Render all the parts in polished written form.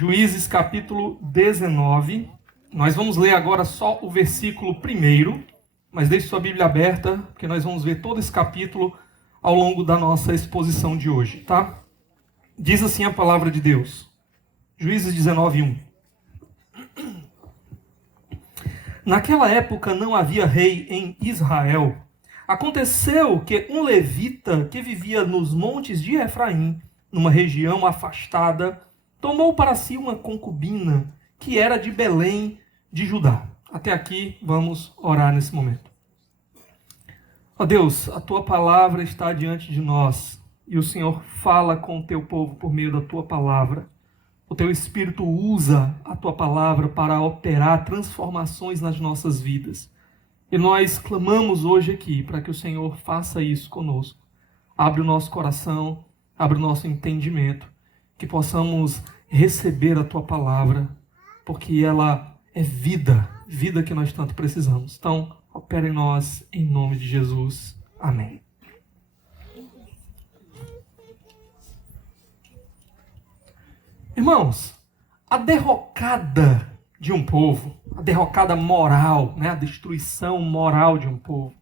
Juízes capítulo 19. Nós vamos ler agora só o versículo 1, mas deixe sua Bíblia aberta, porque nós vamos ver todo esse capítulo ao longo da nossa exposição de hoje, tá? Diz assim a palavra de Deus. Juízes 19:1. Naquela época não havia rei em Israel. Aconteceu que um levita que vivia nos montes de Efraim, numa região afastada, tomou para si uma concubina que era de Belém de Judá. Até aqui vamos orar nesse momento. Ó Deus, a tua palavra está diante de nós e o Senhor fala com o teu povo por meio da tua palavra. O teu Espírito usa a tua palavra para operar transformações nas nossas vidas. E nós clamamos hoje aqui para que o Senhor faça isso conosco. Abre o nosso coração, abre o nosso entendimento, que possamos receber a tua palavra, porque ela é vida, vida que nós tanto precisamos. Então, opera em nós, em nome de Jesus. Amém. Irmãos, a derrocada de um povo, a derrocada moral, a destruição moral de um povo,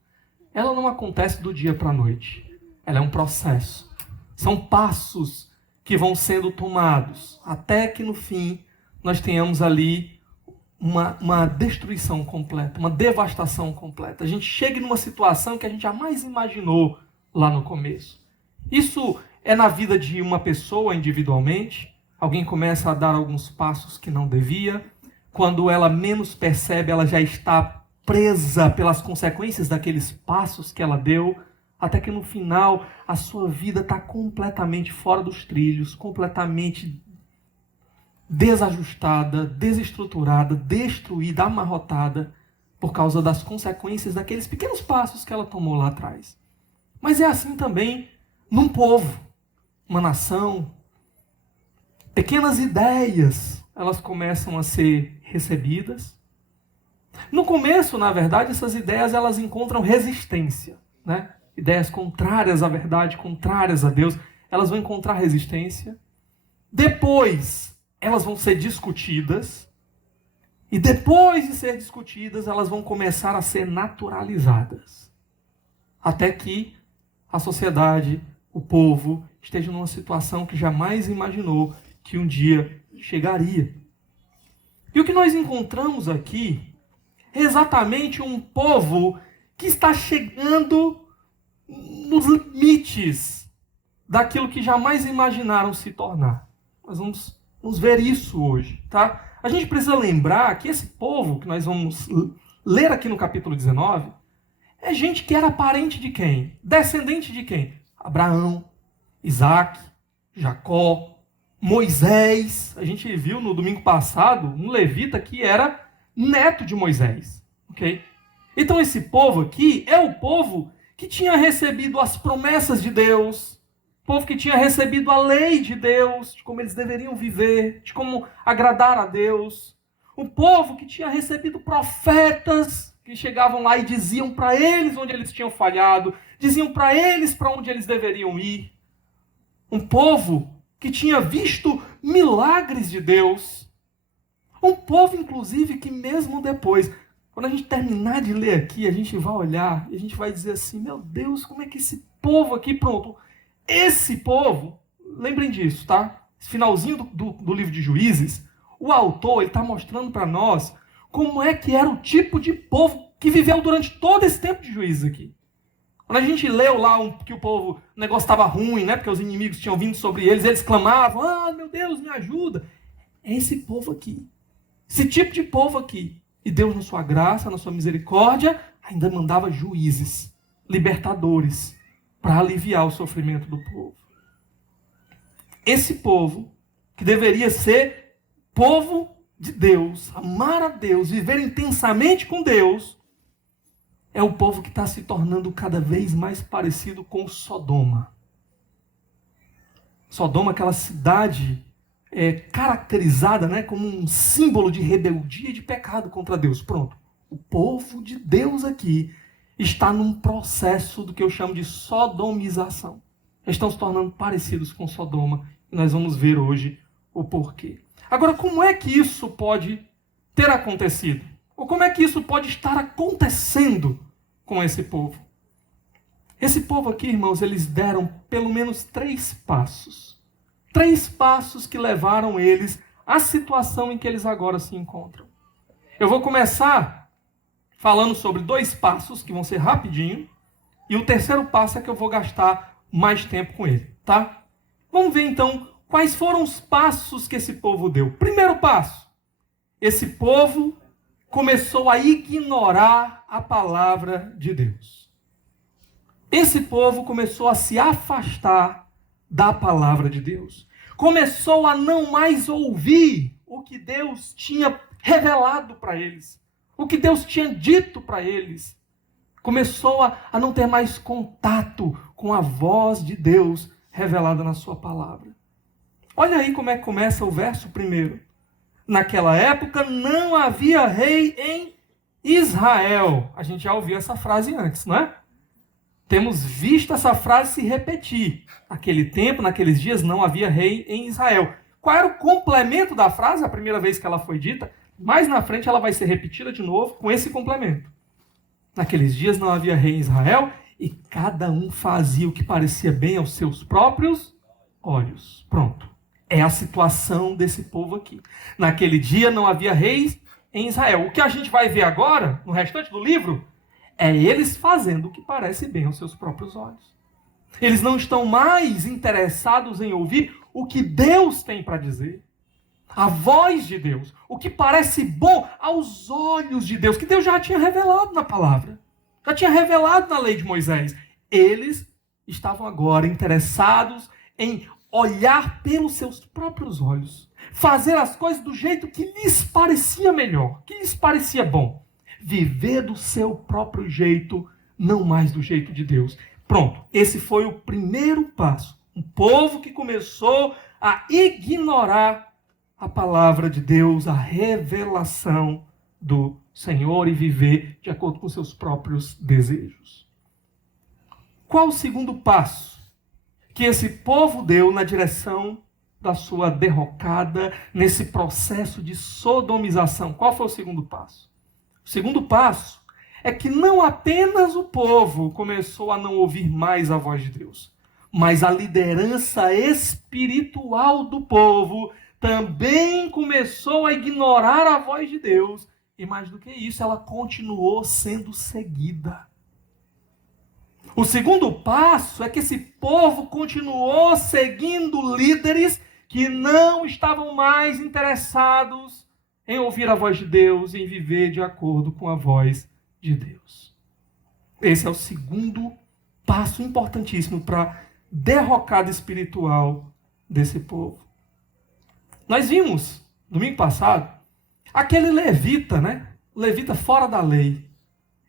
ela não acontece do dia para a noite. Ela é um processo. São passos que vão sendo tomados, até que no fim nós tenhamos ali uma destruição completa, uma devastação completa. A gente chega numa situação que a gente jamais imaginou lá no começo. Isso é na vida de uma pessoa individualmente. Alguém começa a dar alguns passos que não devia. Quando ela menos percebe, ela já está presa pelas consequências daqueles passos que ela deu, até que no final a sua vida está completamente fora dos trilhos, completamente desajustada, desestruturada, destruída, amarrotada, por causa das consequências daqueles pequenos passos que ela tomou lá atrás. Mas é assim também num povo, uma nação. Pequenas ideias, elas começam a ser recebidas. No começo, na verdade, essas ideias elas encontram resistência, né? Ideias contrárias à verdade, contrárias a Deus, elas vão encontrar resistência. Depois, elas vão ser discutidas. E depois de ser discutidas, elas vão começar a ser naturalizadas. Até que a sociedade, o povo, esteja numa situação que jamais imaginou que um dia chegaria. E o que nós encontramos aqui é exatamente um povo que está chegando nos limites daquilo que jamais imaginaram se tornar. Nós vamos ver isso hoje, tá? A gente precisa lembrar que esse povo que nós vamos ler aqui no capítulo 19 é gente que era parente de quem? Descendente de quem? Abraão, Isaac, Jacó, Moisés. A gente viu no domingo passado um levita que era neto de Moisés. Okay? Então esse povo aqui é o povo que tinha recebido as promessas de Deus, o povo que tinha recebido a lei de Deus, de como eles deveriam viver, de como agradar a Deus. O povo que tinha recebido profetas que chegavam lá e diziam para eles onde eles tinham falhado, diziam para eles para onde eles deveriam ir. Um povo que tinha visto milagres de Deus. Um povo, inclusive, que mesmo depois, quando a gente terminar de ler aqui, a gente vai olhar e a gente vai dizer assim, meu Deus, como é que esse povo aqui, pronto, esse povo, lembrem disso, tá? Esse finalzinho do livro de Juízes, o autor está mostrando para nós como é que era o tipo de povo que viveu durante todo esse tempo de Juízes aqui. Quando a gente leu lá que o povo, o negócio estava ruim, né? Porque os inimigos tinham vindo sobre eles, eles clamavam, meu Deus, me ajuda. É esse povo aqui. Esse tipo de povo aqui. E Deus, na sua graça, na sua misericórdia, ainda mandava juízes, libertadores, para aliviar o sofrimento do povo. Esse povo, que deveria ser povo de Deus, amar a Deus, viver intensamente com Deus, é o povo que está se tornando cada vez mais parecido com Sodoma. Sodoma, aquela cidade caracterizada, né, como um símbolo de rebeldia e de pecado contra Deus. Pronto. O povo de Deus aqui está num processo do que eu chamo de sodomização. Eles estão se tornando parecidos com Sodoma. E nós vamos ver hoje o porquê. Agora, como é que isso pode ter acontecido? Ou como é que isso pode estar acontecendo com esse povo? Esse povo aqui, irmãos, eles deram pelo menos 3 passos. 3 passos que levaram eles à situação em que eles agora se encontram. Eu vou começar falando sobre 2 passos, que vão ser rapidinho, e o terceiro passo é que eu vou gastar mais tempo com ele, tá? Vamos ver então quais foram os passos que esse povo deu. Primeiro passo, esse povo começou a ignorar a palavra de Deus. Esse povo começou a se afastar da palavra de Deus. Começou a não mais ouvir o que Deus tinha revelado para eles, o que Deus tinha dito para eles. Começou a não ter mais contato com a voz de Deus revelada na sua palavra. Olha aí como é que começa o verso primeiro. Naquela época não havia rei em Israel. A gente já ouviu essa frase antes, não é? Temos visto essa frase se repetir. Naquele tempo, naqueles dias, não havia rei em Israel. Qual era o complemento da frase? A primeira vez que ela foi dita, mais na frente ela vai ser repetida de novo com esse complemento. Naqueles dias não havia rei em Israel e cada um fazia o que parecia bem aos seus próprios olhos. Pronto. É a situação desse povo aqui. Naquele dia não havia reis em Israel. O que a gente vai ver agora, no restante do livro, é eles fazendo o que parece bem aos seus próprios olhos. Eles não estão mais interessados em ouvir o que Deus tem para dizer. A voz de Deus, o que parece bom aos olhos de Deus, que Deus já tinha revelado na palavra, já tinha revelado na lei de Moisés. Eles estavam agora interessados em olhar pelos seus próprios olhos, fazer as coisas do jeito que lhes parecia melhor, que lhes parecia bom. Viver do seu próprio jeito, não mais do jeito de Deus. Pronto, esse foi o primeiro passo. Um povo que começou a ignorar a palavra de Deus, a revelação do Senhor e viver de acordo com seus próprios desejos. Qual o segundo passo que esse povo deu na direção da sua derrocada, nesse processo de sodomização? Qual foi o segundo passo? O segundo passo é que não apenas o povo começou a não ouvir mais a voz de Deus, mas a liderança espiritual do povo também começou a ignorar a voz de Deus. E mais do que isso, ela continuou sendo seguida. O segundo passo é que esse povo continuou seguindo líderes que não estavam mais interessados em ouvir a voz de Deus, em viver de acordo com a voz de Deus. Esse é o segundo passo importantíssimo para a derrocada espiritual desse povo. Nós vimos, domingo passado, aquele levita, né? Levita fora da lei.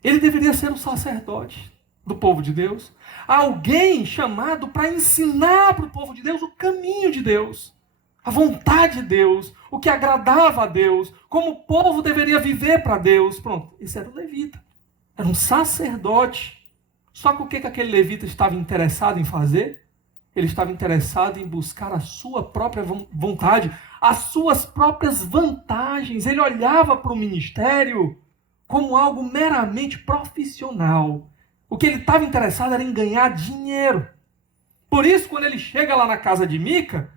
Ele deveria ser um sacerdote do povo de Deus. Alguém chamado para ensinar para o povo de Deus o caminho de Deus, a vontade de Deus, o que agradava a Deus, como o povo deveria viver para Deus. Pronto, esse era o levita. Era um sacerdote. Só que o que aquele levita estava interessado em fazer? Ele estava interessado em buscar a sua própria vontade, as suas próprias vantagens. Ele olhava para o ministério como algo meramente profissional. O que ele estava interessado era em ganhar dinheiro. Por isso, quando ele chega lá na casa de Mica,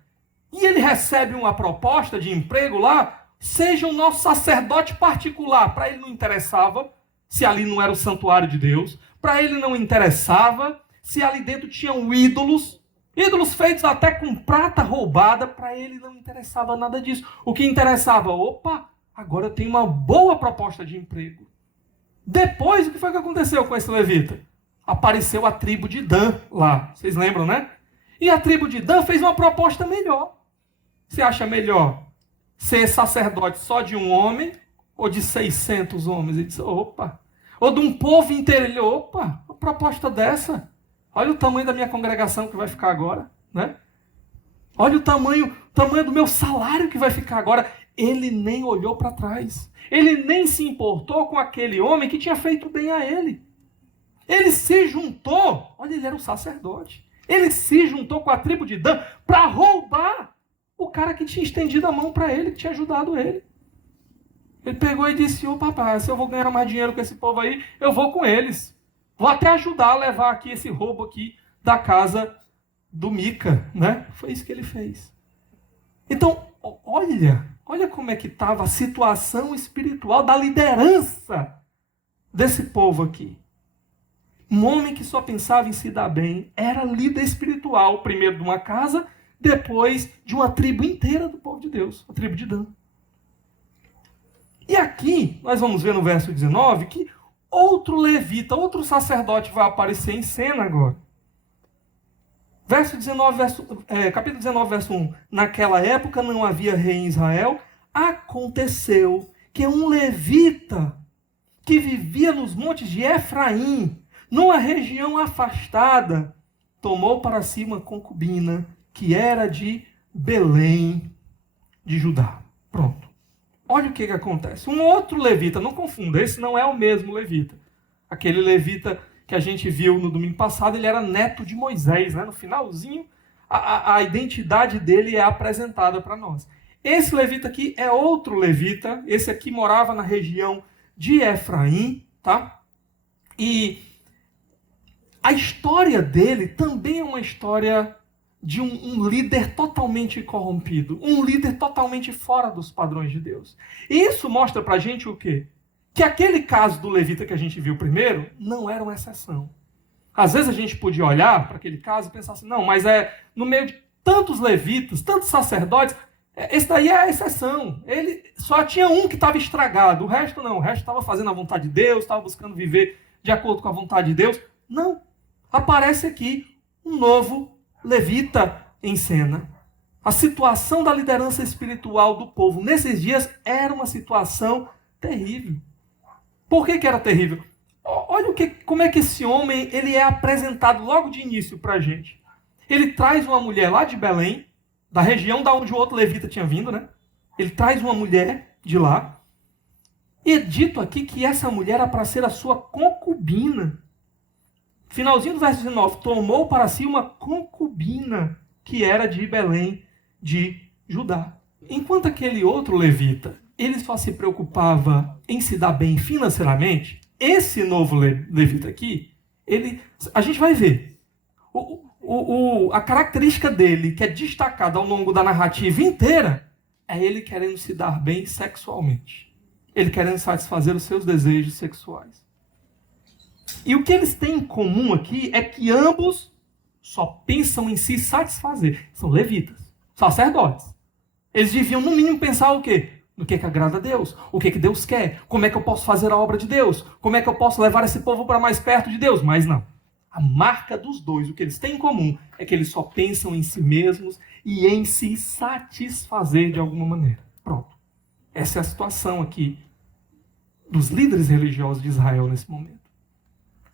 e ele recebe uma proposta de emprego lá, seja o nosso sacerdote particular. Para ele não interessava se ali não era o santuário de Deus. Para ele não interessava se ali dentro tinham ídolos feitos até com prata roubada. Para ele não interessava nada disso. O que interessava, opa, agora eu tenho uma boa proposta de emprego. Depois, o que foi que aconteceu com esse levita? Apareceu a tribo de Dan lá. Vocês lembram, né? E a tribo de Dan fez uma proposta melhor. Você acha melhor ser sacerdote só de um homem ou de 600 homens? Ele disse, opa. Ou de um povo inteiro. Ele, opa, uma proposta dessa. Olha o tamanho da minha congregação que vai ficar agora, né? Olha o tamanho do meu salário que vai ficar agora. Ele nem olhou para trás. Ele nem se importou com aquele homem que tinha feito bem a ele. Ele se juntou, olha, ele era um sacerdote. Ele se juntou com a tribo de Dan para roubar o cara que tinha estendido a mão para ele, que tinha ajudado ele. Ele pegou e disse, ô papai, se eu vou ganhar mais dinheiro com esse povo aí, eu vou com eles. Vou até ajudar a levar aqui esse roubo aqui da casa do Mica, né? Foi isso que ele fez. Então, olha como é que estava a situação espiritual da liderança desse povo aqui. Um homem que só pensava em se dar bem, era líder espiritual, primeiro de uma casa, depois de uma tribo inteira do povo de Deus, a tribo de Dan. E aqui, nós vamos ver no verso 19, que outro levita, outro sacerdote vai aparecer em cena agora. Capítulo 19, verso 1. Naquela época não havia rei em Israel. Aconteceu que um levita que vivia nos montes de Efraim, numa região afastada, tomou para si uma concubina que era de Belém de Judá. Pronto. Olha o que acontece. Um outro levita, não confunda, esse não é o mesmo levita. Aquele levita que a gente viu no domingo passado, ele era neto de Moisés, né? No finalzinho, a identidade dele é apresentada para nós. Esse levita aqui é outro levita, esse aqui morava na região de Efraim, tá? E a história dele também é uma história de um líder totalmente corrompido, um líder totalmente fora dos padrões de Deus. E isso mostra pra gente o quê? Que aquele caso do levita que a gente viu primeiro não era uma exceção. Às vezes a gente podia olhar para aquele caso e pensar assim, não, mas no meio de tantos levitas, tantos sacerdotes, esse daí é a exceção. Ele só tinha um que estava estragado, o resto não, o resto estava fazendo a vontade de Deus, estava buscando viver de acordo com a vontade de Deus. Não, aparece aqui um novo levita em cena. A situação da liderança espiritual do povo nesses dias era uma situação terrível. Por que era terrível? Olha como é que esse homem ele é apresentado logo de início para a gente. Ele traz uma mulher lá de Belém, da região da onde o outro levita tinha vindo, né? Ele traz uma mulher de lá. E é dito aqui que essa mulher era para ser a sua concubina. Finalzinho do verso 19, tomou para si uma concubina que era de Belém de Judá. Enquanto aquele outro levita, ele só se preocupava em se dar bem financeiramente, esse novo levita aqui, a gente vai ver. A característica dele, que é destacada ao longo da narrativa inteira, é ele querendo se dar bem sexualmente. Ele querendo satisfazer os seus desejos sexuais. E o que eles têm em comum aqui é que ambos só pensam em se satisfazer. São levitas, sacerdotes. Eles deviam, no mínimo, pensar o quê? No que agrada a Deus, o que Deus quer, como é que eu posso fazer a obra de Deus, como é que eu posso levar esse povo para mais perto de Deus. Mas não. A marca dos dois, o que eles têm em comum, é que eles só pensam em si mesmos e em se satisfazer de alguma maneira. Pronto. Essa é a situação aqui dos líderes religiosos de Israel nesse momento.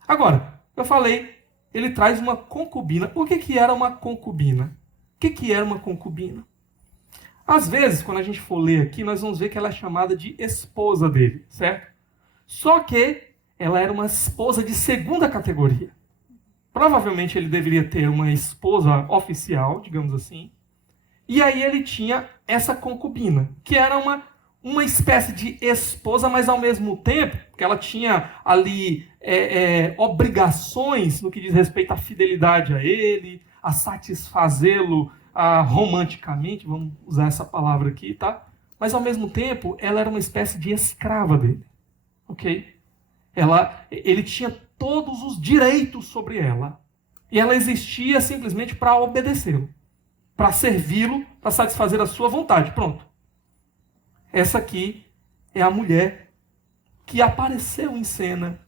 Agora, eu falei, ele traz uma concubina. O que era uma concubina? O que era uma concubina? Às vezes, quando a gente for ler aqui, nós vamos ver que ela é chamada de esposa dele, certo? Só que ela era uma esposa de segunda categoria. Provavelmente ele deveria ter uma esposa oficial, digamos assim. E aí ele tinha essa concubina, que era uma espécie de esposa, mas ao mesmo tempo, que ela tinha ali obrigações no que diz respeito à fidelidade a ele, a satisfazê-lo romanticamente, vamos usar essa palavra aqui, tá? Mas ao mesmo tempo, ela era uma espécie de escrava dele, ok? Ele tinha todos os direitos sobre ela, e ela existia simplesmente para obedecê-lo, para servi-lo, para satisfazer a sua vontade, pronto. Essa aqui é a mulher que apareceu em cena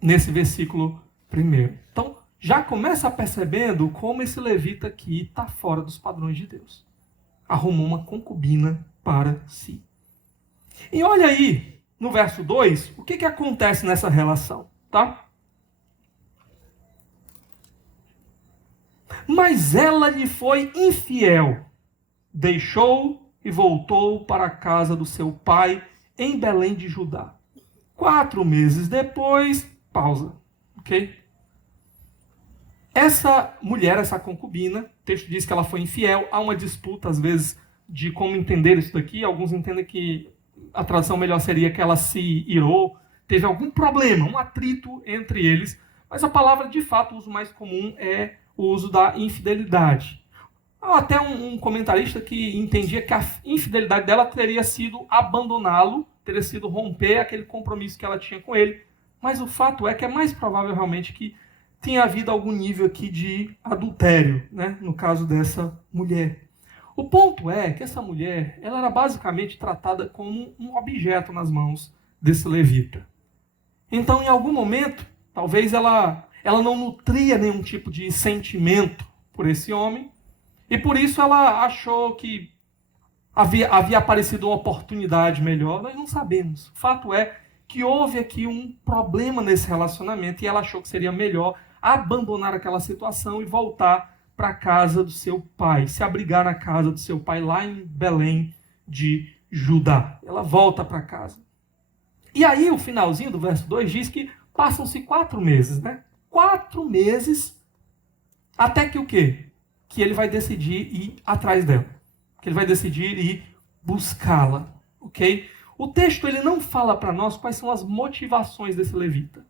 nesse versículo 1. Então, já começa percebendo como esse levita aqui está fora dos padrões de Deus. Arrumou uma concubina para si. E olha aí, no verso 2, o que acontece nessa relação, tá? Mas ela lhe foi infiel, deixou e voltou para a casa do seu pai em Belém de Judá. 4 meses depois, pausa, ok? Essa mulher, essa concubina, o texto diz que ela foi infiel. Há uma disputa, às vezes, de como entender isso daqui. Alguns entendem que a tradução melhor seria que ela se irou, teve algum problema, um atrito entre eles. Mas a palavra, de fato, o uso mais comum é o uso da infidelidade. Há até um comentarista que entendia que a infidelidade dela teria sido abandoná-lo, teria sido romper aquele compromisso que ela tinha com ele. Mas o fato é que é mais provável realmente que tinha havido algum nível aqui de adultério, né, no caso dessa mulher. O ponto é que essa mulher, ela era basicamente tratada como um objeto nas mãos desse levita. Então, em algum momento, talvez ela não nutria nenhum tipo de sentimento por esse homem, e por isso ela achou que havia aparecido uma oportunidade melhor. Nós não sabemos. O fato é que houve aqui um problema nesse relacionamento e ela achou que seria melhor abandonar aquela situação e voltar para a casa do seu pai, se abrigar na casa do seu pai lá em Belém de Judá. Ela volta para casa. E aí o finalzinho do verso 2 diz que passam-se 4 meses, né? 4 meses até que o quê? Que ele vai decidir ir atrás dela. Que ele vai decidir ir buscá-la, ok? O texto ele não fala para nós quais são as motivações desse levita.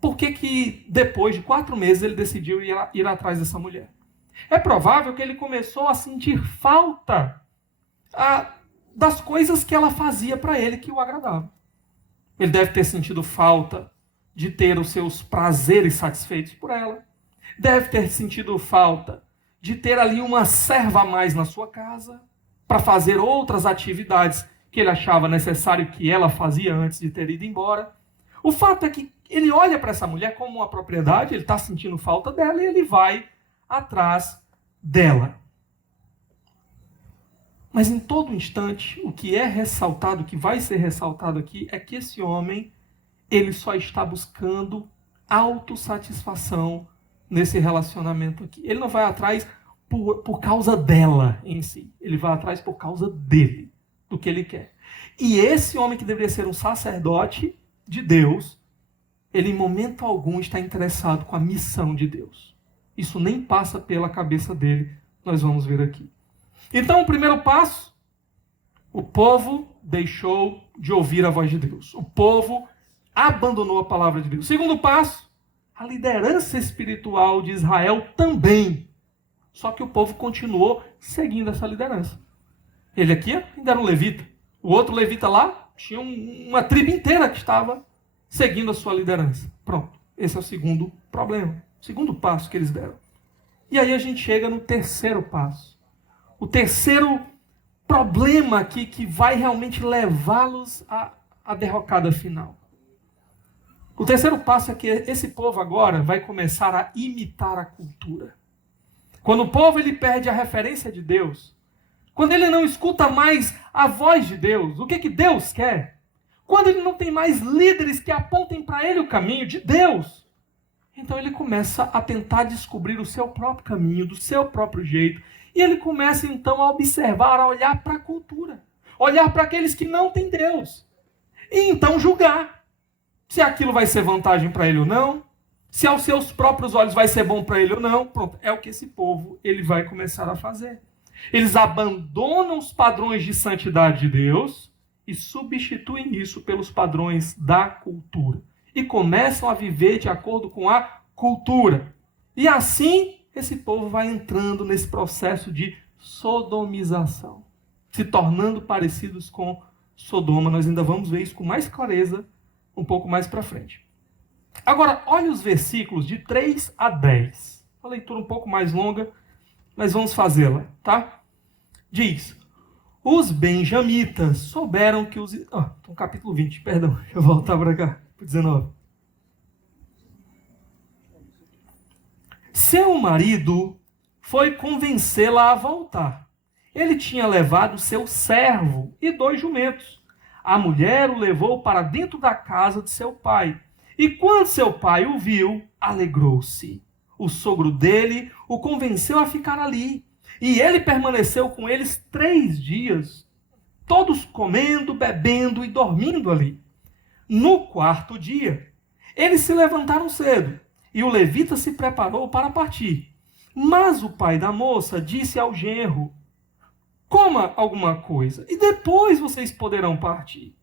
Por que depois de 4 meses ele decidiu ir atrás dessa mulher? É provável que ele começou a sentir falta das coisas que ela fazia para ele que o agradavam. Ele deve ter sentido falta de ter os seus prazeres satisfeitos por ela. Deve ter sentido falta de ter ali uma serva a mais na sua casa para fazer outras atividades que ele achava necessário que ela fazia antes de ter ido embora. O fato é que ele olha para essa mulher como uma propriedade, ele está sentindo falta dela e ele vai atrás dela. Mas em todo instante, o que é ressaltado, o que vai ser ressaltado aqui, é que esse homem, ele só está buscando autossatisfação nesse relacionamento aqui. Ele não vai atrás por causa dela em si. Ele vai atrás por causa dele, do que ele quer. E esse homem que deveria ser um sacerdote de Deus, ele em momento algum está interessado com a missão de Deus. Isso nem passa pela cabeça dele, nós vamos ver aqui. Então, o primeiro passo, o povo deixou de ouvir a voz de Deus. O povo abandonou a palavra de Deus. Segundo passo, a liderança espiritual de Israel também. Só que o povo continuou seguindo essa liderança. Ele aqui ainda era um levita. O outro levita lá tinha uma tribo inteira que estava seguindo a sua liderança. Pronto. Esse é o segundo problema. O segundo passo que eles deram. E aí a gente chega no terceiro passo. O terceiro problema aqui que vai realmente levá-los à derrocada final. O terceiro passo é que esse povo agora vai começar a imitar a cultura. Quando o povo ele perde a referência de Deus, quando ele não escuta mais a voz de Deus, o que Deus quer, quando ele não tem mais líderes que apontem para ele o caminho de Deus, então ele começa a tentar descobrir o seu próprio caminho, do seu próprio jeito, e ele começa então a observar, a olhar para a cultura, olhar para aqueles que não têm Deus, e então julgar se aquilo vai ser vantagem para ele ou não, se aos seus próprios olhos vai ser bom para ele ou não. Pronto, é o que esse povo ele vai começar a fazer. Eles abandonam os padrões de santidade de Deus e substituem isso pelos padrões da cultura. E começam a viver de acordo com a cultura. E assim, esse povo vai entrando nesse processo de sodomização, se tornando parecidos com Sodoma. Nós ainda vamos ver isso com mais clareza um pouco mais para frente. Agora, olhe os versículos de 3 a 10. Uma leitura um pouco mais longa, mas vamos fazê-la, tá? Diz: os benjamitas souberam que os... Então, capítulo 20, perdão, deixa eu voltar para cá, para 19. Seu marido foi convencê-la a voltar. Ele tinha levado seu servo e 2 jumentos. A mulher o levou para dentro da casa de seu pai. E quando seu pai o viu, alegrou-se. O sogro dele o convenceu a ficar ali. E ele permaneceu com eles 3 dias, todos comendo, bebendo e dormindo ali. No 4º dia, eles se levantaram cedo e o levita se preparou para partir. Mas o pai da moça disse ao genro: coma alguma coisa, e depois vocês poderão partir.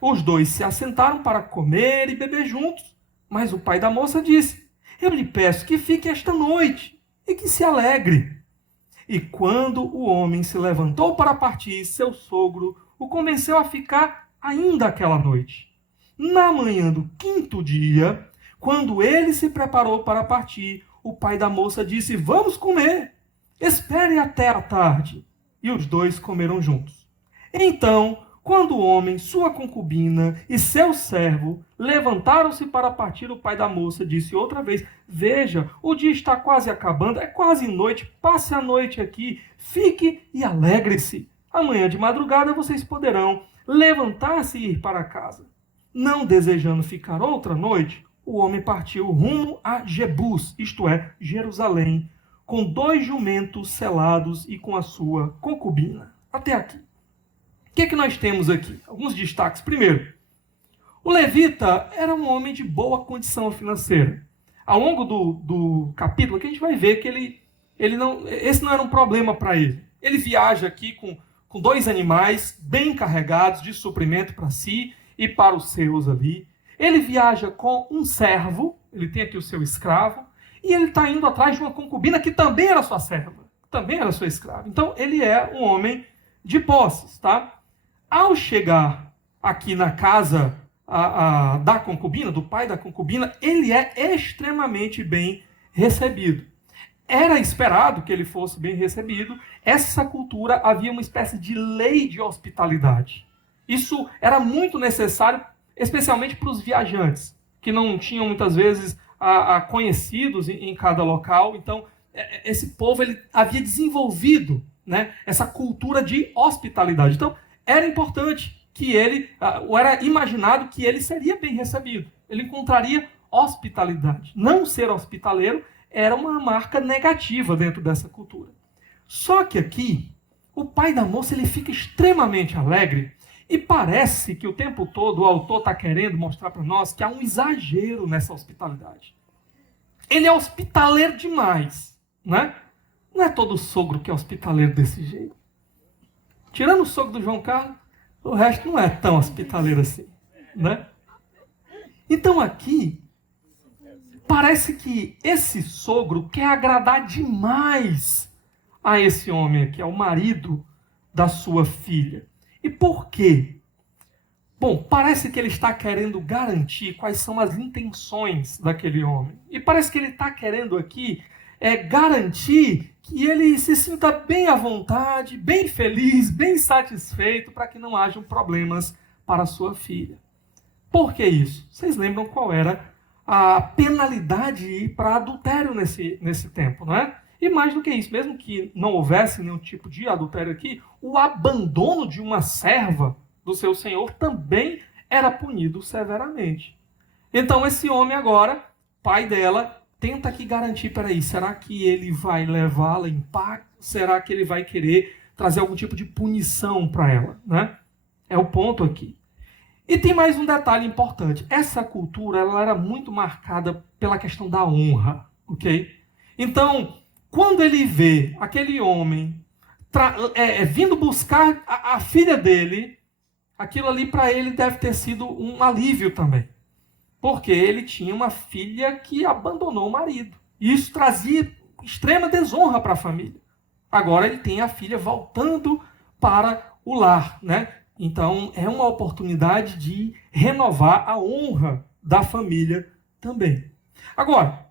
Os dois se assentaram para comer e beber juntos. Mas o pai da moça disse: eu lhe peço que fique esta noite e que se alegre. E quando o homem se levantou para partir, seu sogro o convenceu a ficar ainda aquela noite. Na manhã do quinto dia, quando ele se preparou para partir, o pai da moça disse: vamos comer, espere até a tarde. E os dois comeram juntos. Então, quando o homem, sua concubina e seu servo levantaram-se para partir, o pai da moça disse outra vez: veja, o dia está quase acabando, é quase noite, passe a noite aqui, fique e alegre-se. Amanhã de madrugada vocês poderão levantar-se e ir para casa. Não desejando ficar outra noite, o homem partiu rumo a Jebus, isto é, Jerusalém, com 2 jumentos selados e com a sua concubina. Até aqui. O que nós temos aqui? Alguns destaques. Primeiro, o levita era um homem de boa condição financeira. Ao longo do capítulo, aqui a gente vai ver que esse não era um problema para ele. Ele viaja aqui com 2 animais bem carregados de suprimento para si e para os seus ali. Ele viaja com um servo, ele tem aqui o seu escravo, e ele está indo atrás de uma concubina que também era sua serva, também era sua escrava. Então, ele é um homem de posses, tá? Ao chegar aqui na casa da concubina, do pai da concubina, ele é extremamente bem recebido. Era esperado que ele fosse bem recebido. Essa cultura havia uma espécie de lei de hospitalidade. Isso era muito necessário, especialmente para os viajantes, que não tinham muitas vezes conhecidos em cada local. Então, esse povo ele havia desenvolvido, né, essa cultura de hospitalidade. Então, era importante que ele, ou era imaginado que ele seria bem recebido. Ele encontraria hospitalidade. Não ser hospitaleiro era uma marca negativa dentro dessa cultura. Só que aqui, o pai da moça ele fica extremamente alegre e parece que o tempo todo o autor está querendo mostrar para nós que há um exagero nessa hospitalidade. Ele é hospitaleiro demais, né? Não é todo sogro que é hospitaleiro desse jeito. Tirando o sogro do João Carlos, o resto não é tão hospitaleiro assim, né? Então aqui, parece que esse sogro quer agradar demais a esse homem aqui, ao marido da sua filha. E por quê? Bom, parece que ele está querendo garantir quais são as intenções daquele homem. E parece que ele está querendo aqui garantir que ele se sinta bem à vontade, bem feliz, bem satisfeito, para que não hajam problemas para a sua filha. Por que isso? Vocês lembram qual era a penalidade para adultério nesse tempo, não é? E mais do que isso, mesmo que não houvesse nenhum tipo de adultério aqui, o abandono de uma serva do seu senhor também era punido severamente. Então esse homem agora, pai dela, tenta aqui garantir, peraí, será que ele vai levá-la em paz? Será que ele vai querer trazer algum tipo de punição para ela, né? É o ponto aqui. E tem mais um detalhe importante. Essa cultura ela era muito marcada pela questão da honra, ok? Então, quando ele vê aquele homem vindo buscar a filha dele, aquilo ali para ele deve ter sido um alívio também. Porque ele tinha uma filha que abandonou o marido. E isso trazia extrema desonra para a família. Agora ele tem a filha voltando para o lar, né? Então é uma oportunidade de renovar a honra da família também. Agora,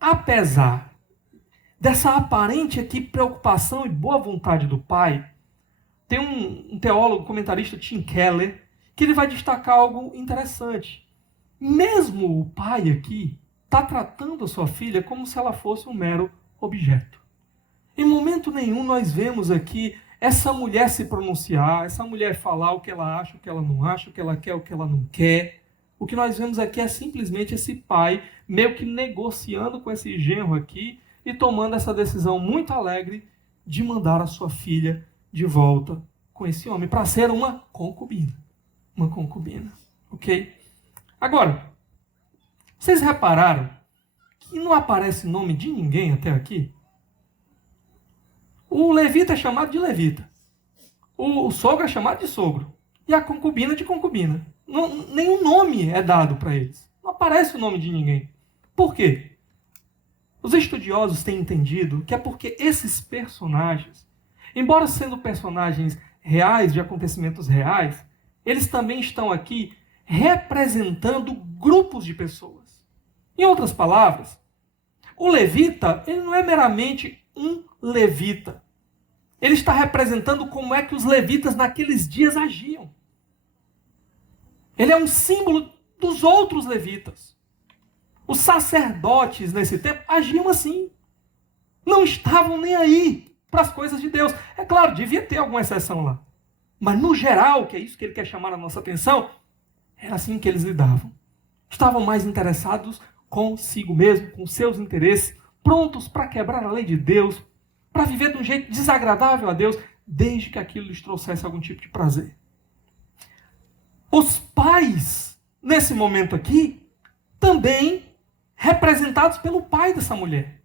apesar dessa aparente aqui preocupação e boa vontade do pai, tem um teólogo, comentarista, Tim Keller, que ele vai destacar algo interessante. Mesmo o pai aqui está tratando a sua filha como se ela fosse um mero objeto. Em momento nenhum nós vemos aqui essa mulher se pronunciar, essa mulher falar o que ela acha, o que ela não acha, o que ela quer, o que ela não quer. O que nós vemos aqui é simplesmente esse pai meio que negociando com esse genro aqui e tomando essa decisão muito alegre de mandar a sua filha de volta com esse homem para ser uma concubina. Uma concubina, ok? Agora, vocês repararam que não aparece nome de ninguém até aqui? O levita é chamado de levita. O sogro é chamado de sogro. E a concubina de concubina. Nenhum nome é dado para eles. Não aparece o nome de ninguém. Por quê? Os estudiosos têm entendido que é porque esses personagens, embora sendo personagens reais, de acontecimentos reais, eles também estão aqui representando grupos de pessoas. Em outras palavras, o levita, ele não é meramente um levita. Ele está representando como é que os levitas naqueles dias agiam. Ele é um símbolo dos outros levitas. Os sacerdotes nesse tempo agiam assim. Não estavam nem aí para as coisas de Deus. É claro, devia ter alguma exceção lá. Mas no geral, que é isso que ele quer chamar a nossa atenção, era assim que eles lidavam. Estavam mais interessados consigo mesmo, com seus interesses, prontos para quebrar a lei de Deus, para viver de um jeito desagradável a Deus, desde que aquilo lhes trouxesse algum tipo de prazer. Os pais, nesse momento aqui, também representados pelo pai dessa mulher.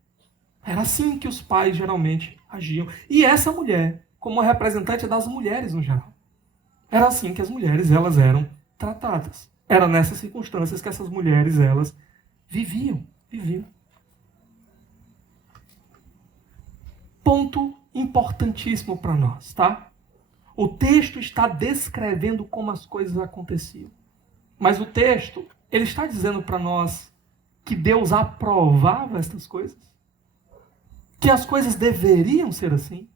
Era assim que os pais geralmente agiam. E essa mulher, como representante das mulheres no geral, era assim que as mulheres elas eram tratadas. Era nessas circunstâncias que essas mulheres elas viviam. Ponto importantíssimo para nós, tá? O texto está descrevendo como as coisas aconteciam. Mas o texto, ele está dizendo para nós que Deus aprovava estas coisas? Que as coisas deveriam ser assim?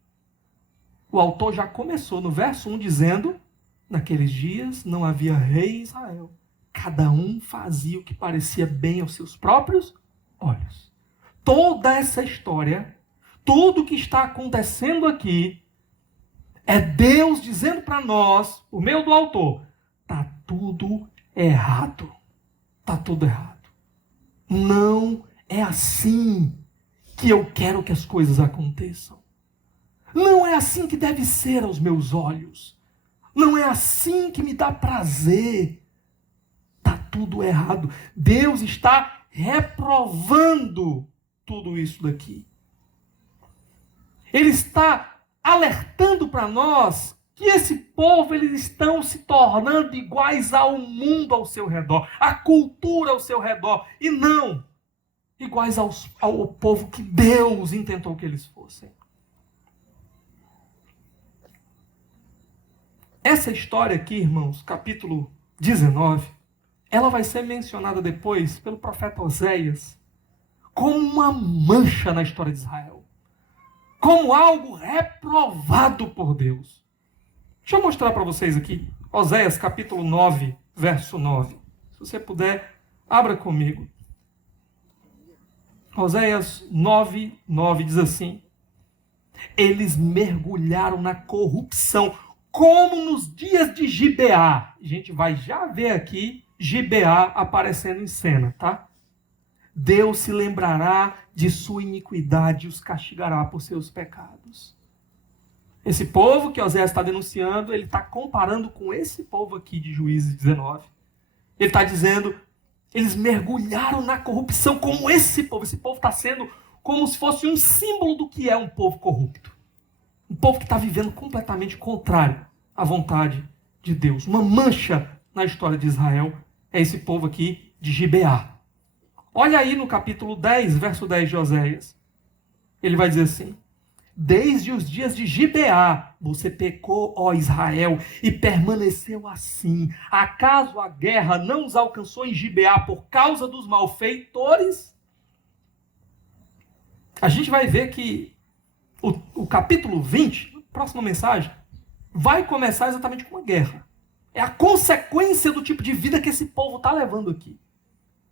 O autor já começou no verso 1 dizendo: naqueles dias não havia rei em Israel. Cada um fazia o que parecia bem aos seus próprios olhos. Toda essa história, tudo o que está acontecendo aqui, é Deus dizendo para nós, por meio do autor, está tudo errado. Está tudo errado. Não é assim que eu quero que as coisas aconteçam. Não é assim que deve ser aos meus olhos. Não é assim que me dá prazer. Está tudo errado. Deus está reprovando tudo isso daqui. Ele está alertando para nós que esse povo, eles estão se tornando iguais ao mundo ao seu redor, à cultura ao seu redor, e não iguais ao povo que Deus intentou que eles fossem. Essa história aqui, irmãos, capítulo 19, ela vai ser mencionada depois pelo profeta Oséias como uma mancha na história de Israel, como algo reprovado por Deus. Deixa eu mostrar para vocês aqui, Oséias capítulo 9, verso 9. Se você puder, abra comigo. Oséias 9, 9 diz assim: eles mergulharam na corrupção, como nos dias de Gibeá. A gente vai já ver aqui Gibeá aparecendo em cena, tá? Deus se lembrará de sua iniquidade e os castigará por seus pecados. Esse povo que Oséias está denunciando, ele está comparando com esse povo aqui de Juízes 19. Ele está dizendo, eles mergulharam na corrupção como esse povo. Esse povo está sendo como se fosse um símbolo do que é um povo corrupto. Um povo que está vivendo completamente contrário à vontade de Deus. Uma mancha na história de Israel é esse povo aqui de Gibeá. Olha aí no capítulo 10, verso 10 de Oséias. Ele vai dizer assim: desde os dias de Gibeá, você pecou, ó Israel, e permaneceu assim. Acaso a guerra não os alcançou em Gibeá por causa dos malfeitores? A gente vai ver que o capítulo 20, próxima mensagem, vai começar exatamente com uma guerra. É a consequência do tipo de vida que esse povo está levando aqui.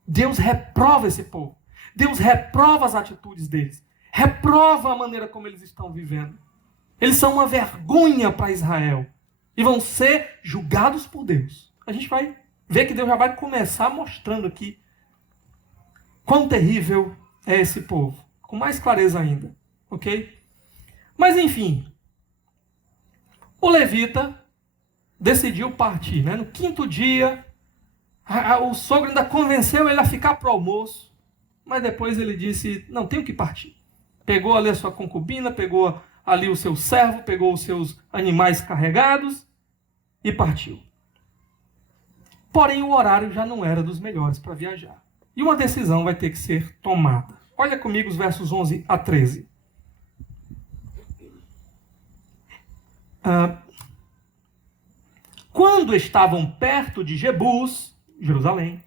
Deus reprova esse povo. Deus reprova as atitudes deles. Reprova a maneira como eles estão vivendo. Eles são uma vergonha para Israel. E vão ser julgados por Deus. A gente vai ver que Deus já vai começar mostrando aqui quão terrível é esse povo. Com mais clareza ainda. Ok? Mas enfim. O levita decidiu partir. Né? No quinto dia, o sogro ainda convenceu ele a ficar para o almoço. mas depois ele disse, não, tenho que partir. Pegou ali a sua concubina, pegou ali o seu servo, pegou os seus animais carregados e partiu. Porém, o horário já não era dos melhores para viajar. E uma decisão vai ter que ser tomada. Olha comigo os versos 11 a 13. Quando estavam perto de Jebus, Jerusalém,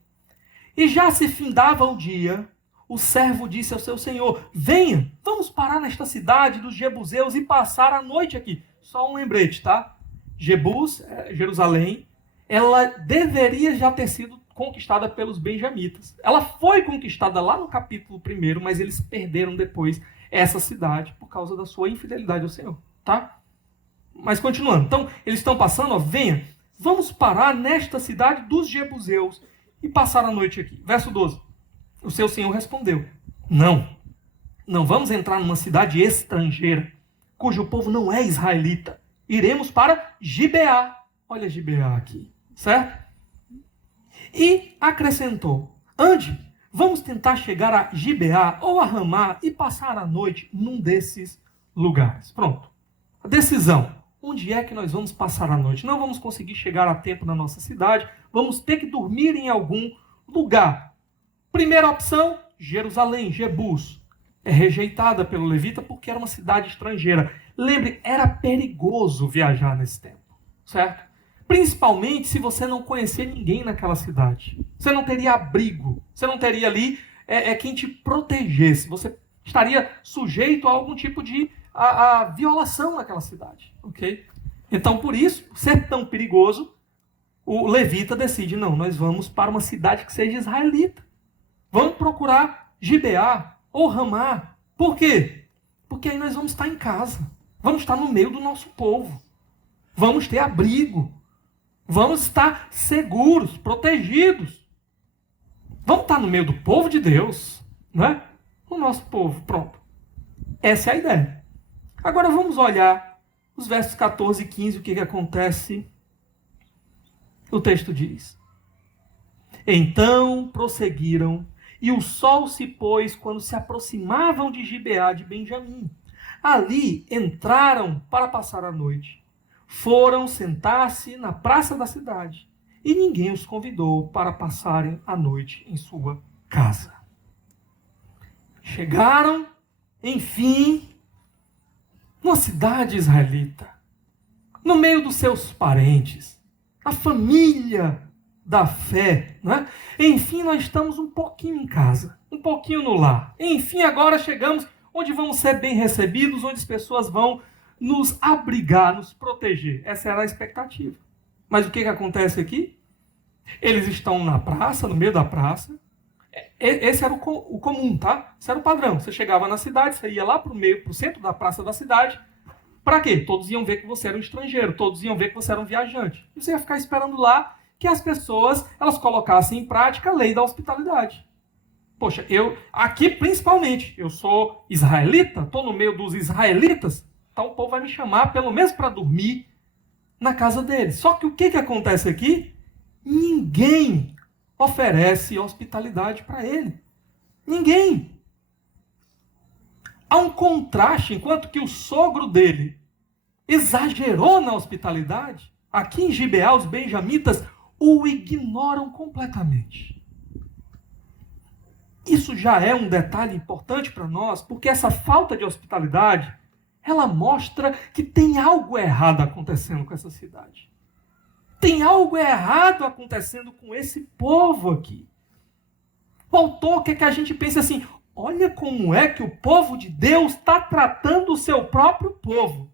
e já se findava o dia, o servo disse ao seu senhor, venha, vamos parar nesta cidade dos Jebuseus e passar a noite aqui. Só um lembrete, tá? Jebus, Jerusalém, ela deveria já ter sido conquistada pelos benjamitas. Ela foi conquistada lá no capítulo 1, mas eles perderam depois essa cidade por causa da sua infidelidade ao Senhor, tá? Mas continuando. Então, eles estão passando, ó, venha, vamos parar nesta cidade dos Jebuseus e passar a noite aqui. Verso 12. O seu senhor respondeu, não vamos entrar numa cidade estrangeira, cujo povo não é israelita. Iremos para Gibeá. Olha Gibeá aqui, certo? E acrescentou, ande, vamos tentar chegar a Gibeá ou a Ramá e passar a noite num desses lugares. Pronto. A decisão. Onde é que nós vamos passar a noite? Não vamos conseguir chegar a tempo na nossa cidade, vamos ter que dormir em algum lugar. Primeira opção, Jerusalém, Jebus. É rejeitada pelo levita porque era uma cidade estrangeira. Lembre, era perigoso viajar nesse tempo, certo? Principalmente se você não conhecer ninguém naquela cidade. Você não teria abrigo, você não teria ali quem te protegesse. Você estaria sujeito a algum tipo de a violação naquela cidade, ok? Então, por isso, ser tão perigoso, o levita decide, não, nós vamos para uma cidade que seja israelita. Vamos procurar Gibeá ou Ramá. Por quê? Porque aí nós vamos estar em casa. Vamos estar no meio do nosso povo. Vamos ter abrigo. Vamos estar seguros, protegidos. Vamos estar no meio do povo de Deus, né? O nosso povo, pronto. Essa é a ideia. Agora vamos olhar os versos 14 e 15, o que acontece. O texto diz, então prosseguiram, e o sol se pôs quando se aproximavam de Gibeá de Benjamim. Ali entraram para passar a noite. Foram sentar-se na praça da cidade, e ninguém os convidou para passarem a noite em sua casa. Chegaram, enfim, numa cidade israelita, no meio dos seus parentes, a família da fé, né? Enfim, nós estamos um pouquinho em casa, um pouquinho no lar. Enfim, agora chegamos onde vamos ser bem recebidos, onde as pessoas vão nos abrigar, nos proteger. Essa era a expectativa. Mas o que acontece aqui? Eles estão na praça, no meio da praça. Esse era o comum, tá? Esse era o padrão. Você chegava na cidade, você ia lá para o centro da praça da cidade. Para quê? Todos iam ver que você era um estrangeiro, todos iam ver que você era um viajante. E você ia ficar esperando lá que as pessoas elas colocassem em prática a lei da hospitalidade. Poxa, aqui principalmente, eu sou israelita, estou no meio dos israelitas, então o povo vai me chamar pelo menos para dormir na casa deles. Só que o que acontece aqui? Ninguém oferece hospitalidade para ele. Ninguém. Há um contraste, enquanto que o sogro dele exagerou na hospitalidade, aqui em Gibeá os benjamitas o ignoram completamente. Isso já é um detalhe importante para nós, porque essa falta de hospitalidade, ela mostra que tem algo errado acontecendo com essa cidade. Tem algo errado acontecendo com esse povo aqui. O autor quer que a gente pense assim, olha como é que o povo de Deus está tratando o seu próprio povo.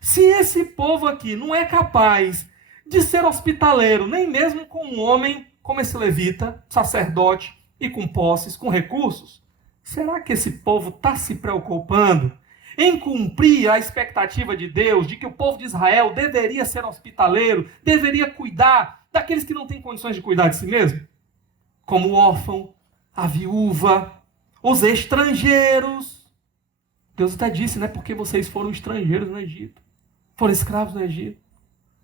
Se esse povo aqui não é capaz de ser hospitaleiro, nem mesmo com um homem como esse levita, sacerdote, e com posses, com recursos, será que esse povo está se preocupando em cumprir a expectativa de Deus, de que o povo de Israel deveria ser hospitaleiro, deveria cuidar daqueles que não têm condições de cuidar de si mesmo? Como o órfão, a viúva, os estrangeiros. Deus até disse, né? Porque vocês foram estrangeiros no Egito, foram escravos no Egito.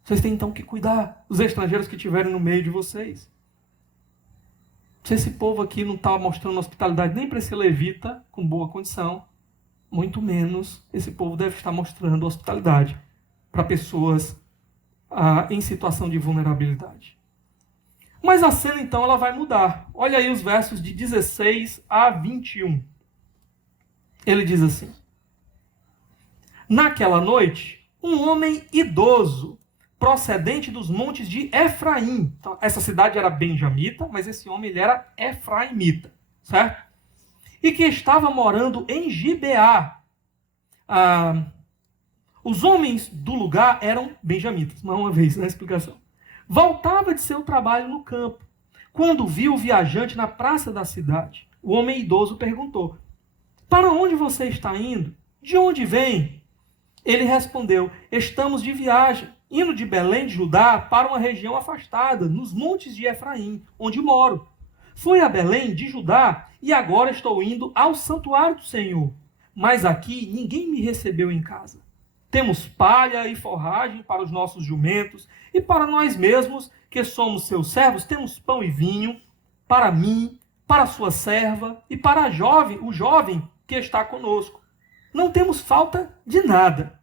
Vocês têm então que cuidar dos estrangeiros que estiverem no meio de vocês. Se esse povo aqui não está mostrando hospitalidade nem para esse levita com boa condição, muito menos esse povo deve estar mostrando hospitalidade para pessoas em situação de vulnerabilidade. Mas a cena, então, ela vai mudar. Olha aí os versos de 16 a 21. Ele diz assim: naquela noite, um homem idoso, procedente dos montes de Efraim. Então, essa cidade era benjamita, mas esse homem ele era efraimita, certo? E que estava morando em Gibeá. Os homens do lugar eram benjamitas, mais uma vez na explicação. Voltava de seu trabalho no campo, quando viu o viajante na praça da cidade. O homem idoso perguntou: para onde você está indo? De onde vem? Ele respondeu: estamos de viagem, indo de Belém de Judá para uma região afastada, nos montes de Efraim, onde moro. Fui a Belém de Judá e agora estou indo ao santuário do Senhor. Mas aqui ninguém me recebeu em casa. Temos palha e forragem para os nossos jumentos, e para nós mesmos, que somos seus servos, temos pão e vinho, para mim, para a sua serva e para o jovem que está conosco. Não temos falta de nada.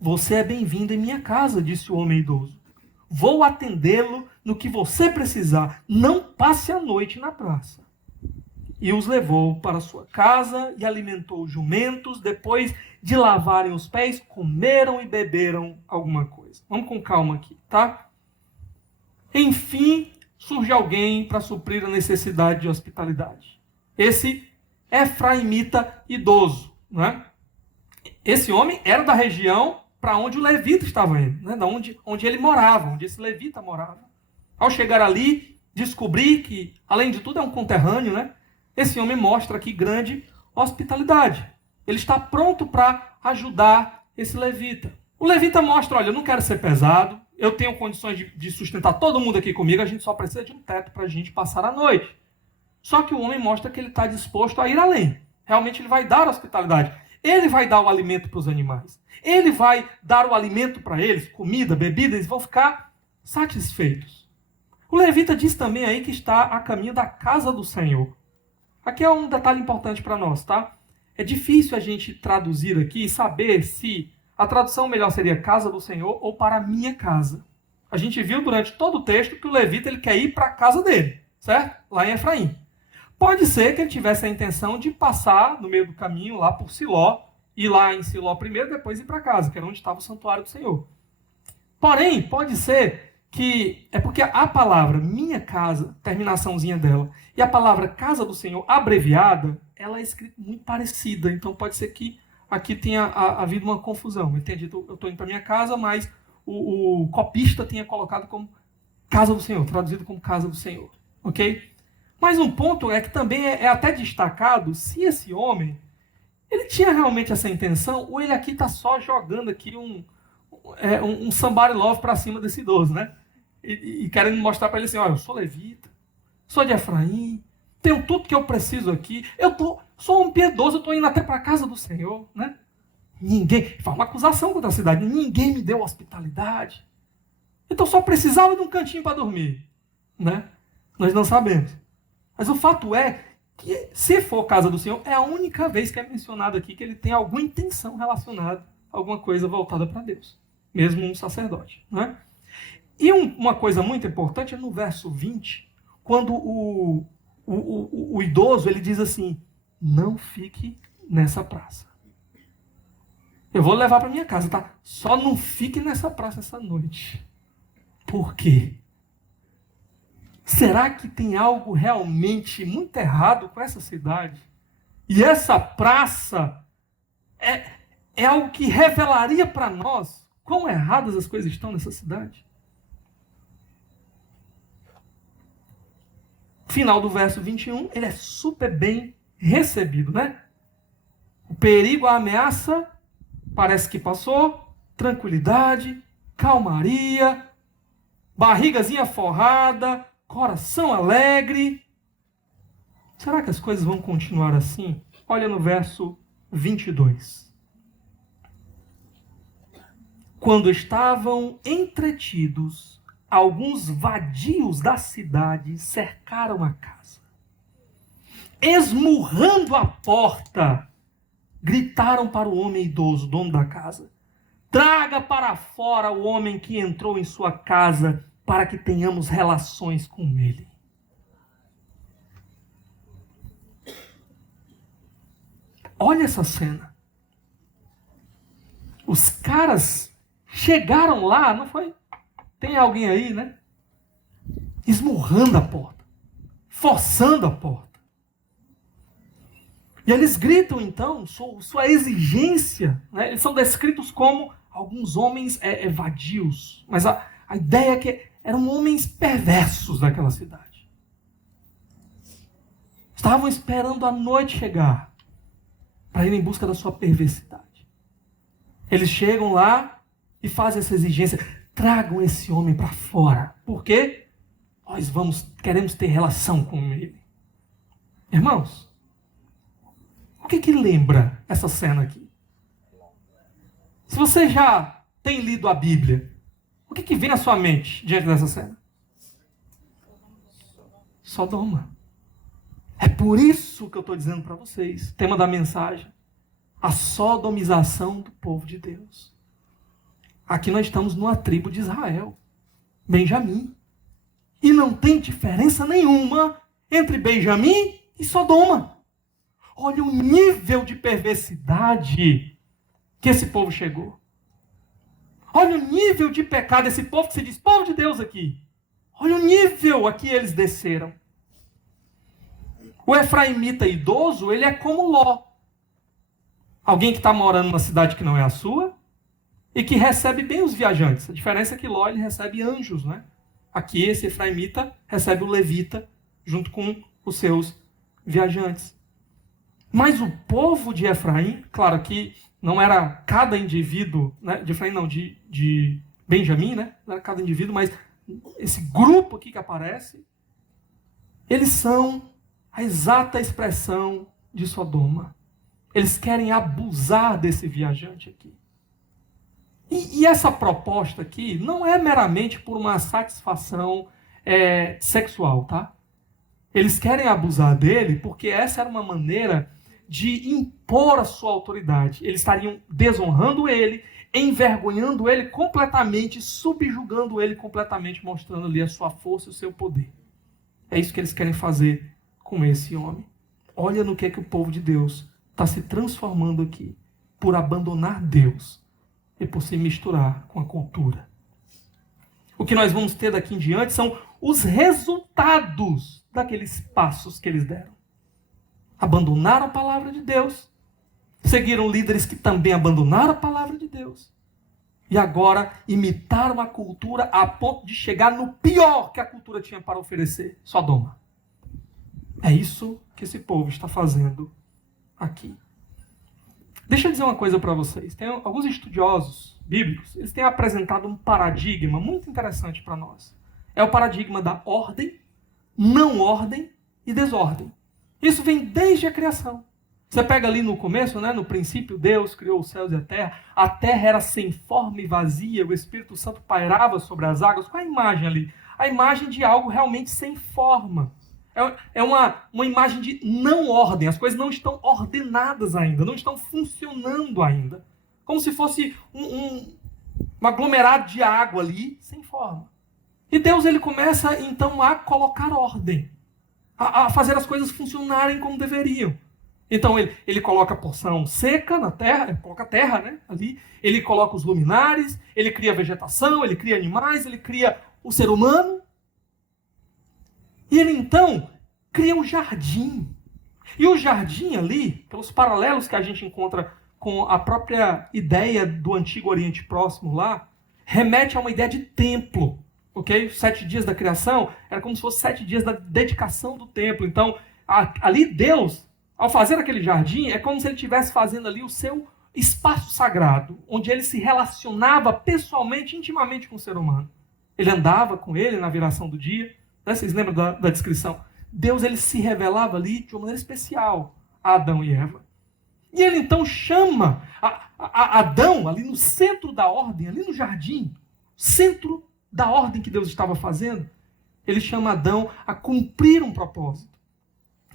Você é bem-vindo em minha casa, disse o homem idoso. Vou atendê-lo no que você precisar. Não passe a noite na praça. E os levou para sua casa e alimentou os jumentos. Depois de lavarem os pés, comeram e beberam alguma coisa. Vamos com calma aqui, tá? Enfim, surge alguém para suprir a necessidade de hospitalidade. Esse efraimita idoso, né? Esse homem era da região para onde o levita estava indo, né? Da onde ele morava, onde esse levita morava. Ao chegar ali, descobri que, além de tudo, é um conterrâneo, né? Esse homem mostra aqui grande hospitalidade. Ele está pronto para ajudar esse levita. O levita mostra: olha, eu não quero ser pesado, eu tenho condições de sustentar todo mundo aqui comigo, a gente só precisa de um teto para a gente passar a noite. Só que o homem mostra que ele está disposto a ir além. Realmente ele vai dar hospitalidade. Ele vai dar o alimento para os animais. Ele vai dar o alimento para eles, comida, bebida, eles vão ficar satisfeitos. O levita diz também aí que está a caminho da casa do Senhor. Aqui é um detalhe importante para nós, tá? É difícil a gente traduzir aqui e saber se a tradução melhor seria casa do Senhor ou para a minha casa. A gente viu durante todo o texto que o levita ele quer ir para a casa dele, certo? Lá em Efraim. Pode ser que ele tivesse a intenção de passar no meio do caminho lá por Siló, ir lá em Siló primeiro, depois ir para casa, que era onde estava o santuário do Senhor. Porém, pode ser que é porque a palavra minha casa, terminaçãozinha dela, e a palavra casa do Senhor abreviada, ela é escrita muito parecida. Então pode ser que aqui tenha havido uma confusão. Entendi, eu estou indo para minha casa, mas o copista tenha colocado como casa do Senhor, traduzido como casa do Senhor. Ok? Mas um ponto é que também é até destacado se esse homem, ele tinha realmente essa intenção, ou ele aqui está só jogando aqui um somebody love para cima desse idoso, né? E querendo mostrar para ele assim: olha, eu sou levita, sou de Efraim, tenho tudo que eu preciso aqui, sou um piedoso, eu estou indo até para a casa do Senhor, né? Ninguém, faz uma acusação contra a cidade, ninguém me deu hospitalidade, então só precisava de um cantinho para dormir, né? Nós não sabemos. Mas o fato é que, se for casa do Senhor, é a única vez que é mencionado aqui que ele tem alguma intenção relacionada a alguma coisa voltada para Deus, mesmo um sacerdote, né? E uma coisa muito importante é no verso 20, quando o idoso ele diz assim: não fique nessa praça. Eu vou levar para minha casa, tá? Só não fique nessa praça essa noite. Por quê? Será que tem algo realmente muito errado com essa cidade? E essa praça é algo que revelaria para nós quão erradas as coisas estão nessa cidade? Final do verso 21, ele é super bem recebido, né? O perigo, a ameaça, parece que passou, tranquilidade, calmaria, barrigazinha forrada, coração alegre. Será que as coisas vão continuar assim? Olha no verso 22. Quando estavam entretidos alguns vadios da cidade cercaram a casa. Esmurrando a porta, gritaram para o homem idoso, dono da casa: traga para fora o homem que entrou em sua casa, para que tenhamos relações com ele. Olha essa cena. Os caras chegaram lá, não foi? Tem alguém aí, né? Esmurrando a porta, forçando a porta. E eles gritam, então, sua exigência. Né? Eles são descritos como alguns homens vadios. Mas a ideia é que eram homens perversos daquela cidade. Estavam esperando a noite chegar para ir em busca da sua perversidade. Eles chegam lá e fazem essa exigência: tragam esse homem para fora. Por quê? Nós queremos ter relação com ele. Irmãos, o que lembra essa cena aqui? Se você já tem lido a Bíblia, o que vem à sua mente diante dessa cena? Sodoma. É por isso que eu estou dizendo para vocês, tema da mensagem: a sodomização do povo de Deus. Aqui nós estamos numa tribo de Israel, Benjamim. E não tem diferença nenhuma entre Benjamim e Sodoma. Olha o nível de perversidade que esse povo chegou. Olha o nível de pecado desse povo que se diz povo de Deus aqui. Olha o nível a que eles desceram. O efraimita idoso, ele é como Ló. Alguém que está morando numa cidade que não é a sua e que recebe bem os viajantes. A diferença é que Ló, ele recebe anjos, né? Aqui esse efraimita recebe o levita junto com os seus viajantes. Mas o povo de Efraim, claro que não era cada indivíduo, né, de Efraim não, de Benjamim, né, não era cada indivíduo, mas esse grupo aqui que aparece, eles são a exata expressão de Sodoma. Eles querem abusar desse viajante aqui. E essa proposta aqui não é meramente por uma satisfação sexual, tá? Eles querem abusar dele porque essa era uma maneira de impor a sua autoridade. Eles estariam desonrando ele, envergonhando ele completamente, subjugando ele completamente, mostrando ali a sua força e o seu poder. É isso que eles querem fazer com esse homem. Olha no que o povo de Deus está se transformando aqui, por abandonar Deus e por se misturar com a cultura. O que nós vamos ter daqui em diante são os resultados daqueles passos que eles deram. Abandonaram a palavra de Deus, seguiram líderes que também abandonaram a palavra de Deus, e agora imitaram a cultura a ponto de chegar no pior que a cultura tinha para oferecer: Sodoma. É isso que esse povo está fazendo aqui. Deixa eu dizer uma coisa para vocês. Tem alguns estudiosos bíblicos, eles têm apresentado um paradigma muito interessante para nós. É o paradigma da ordem, não ordem e desordem. Isso vem desde a criação. Você pega ali no começo, né, no princípio, Deus criou os céus e a terra era sem forma e vazia, o Espírito Santo pairava sobre as águas. Qual é a imagem ali? A imagem de algo realmente sem forma. É uma imagem de não ordem. As coisas não estão ordenadas ainda, não estão funcionando ainda. Como se fosse um aglomerado de água ali, sem forma. E Deus, ele começa então a colocar ordem, a fazer as coisas funcionarem como deveriam. Então ele coloca a porção seca na terra, coloca a terra, né, ali, ele coloca os luminares, ele cria vegetação, ele cria animais, ele cria o ser humano. E ele então cria um jardim. E o jardim ali, pelos paralelos que a gente encontra com a própria ideia do Antigo Oriente Próximo lá, remete a uma ideia de templo. Ok? Os 7 dias da criação era como se fosse 7 dias da dedicação do templo. Então, ali Deus, ao fazer aquele jardim, é como se ele estivesse fazendo ali o seu espaço sagrado, onde ele se relacionava pessoalmente, intimamente com o ser humano. Ele andava com ele na viração do dia. Né? Vocês lembram da descrição? Deus, ele se revelava ali de uma maneira especial a Adão e Eva. E ele então chama a Adão ali no centro da ordem, ali no jardim, centro da ordem que Deus estava fazendo, ele chama Adão a cumprir um propósito,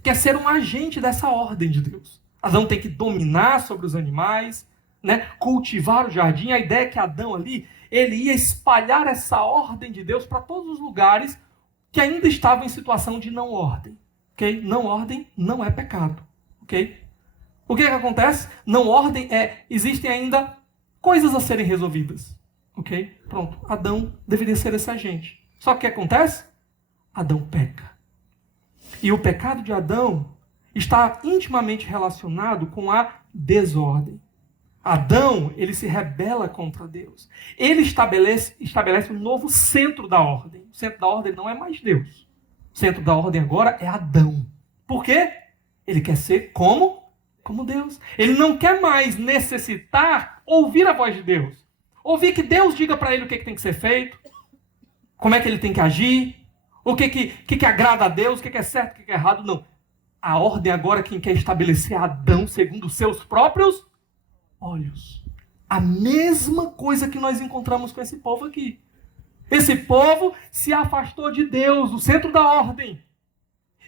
que é ser um agente dessa ordem de Deus. Adão tem que dominar sobre os animais, né? Cultivar o jardim. A ideia é que Adão ali, ele ia espalhar essa ordem de Deus para todos os lugares que ainda estavam em situação de não ordem. Okay? Não ordem não é pecado. Okay? O que acontece? Não ordem existem ainda coisas a serem resolvidas. Ok? Pronto. Adão deveria ser esse agente. Só que o que acontece? Adão peca. E o pecado de Adão está intimamente relacionado com a desordem. Adão, ele se rebela contra Deus. Ele estabelece um novo centro da ordem. O centro da ordem não é mais Deus. O centro da ordem agora é Adão. Por quê? Ele quer ser como Deus. Ele não quer mais necessitar ouvir a voz de Deus. Ouvir que Deus diga para ele o que tem que ser feito, como é que ele tem que agir, o que agrada a Deus, o que é certo, o que é errado. Não. A ordem agora quem quer estabelecer é Adão segundo os seus próprios olhos. A mesma coisa que nós encontramos com esse povo aqui. Esse povo se afastou de Deus, do centro da ordem.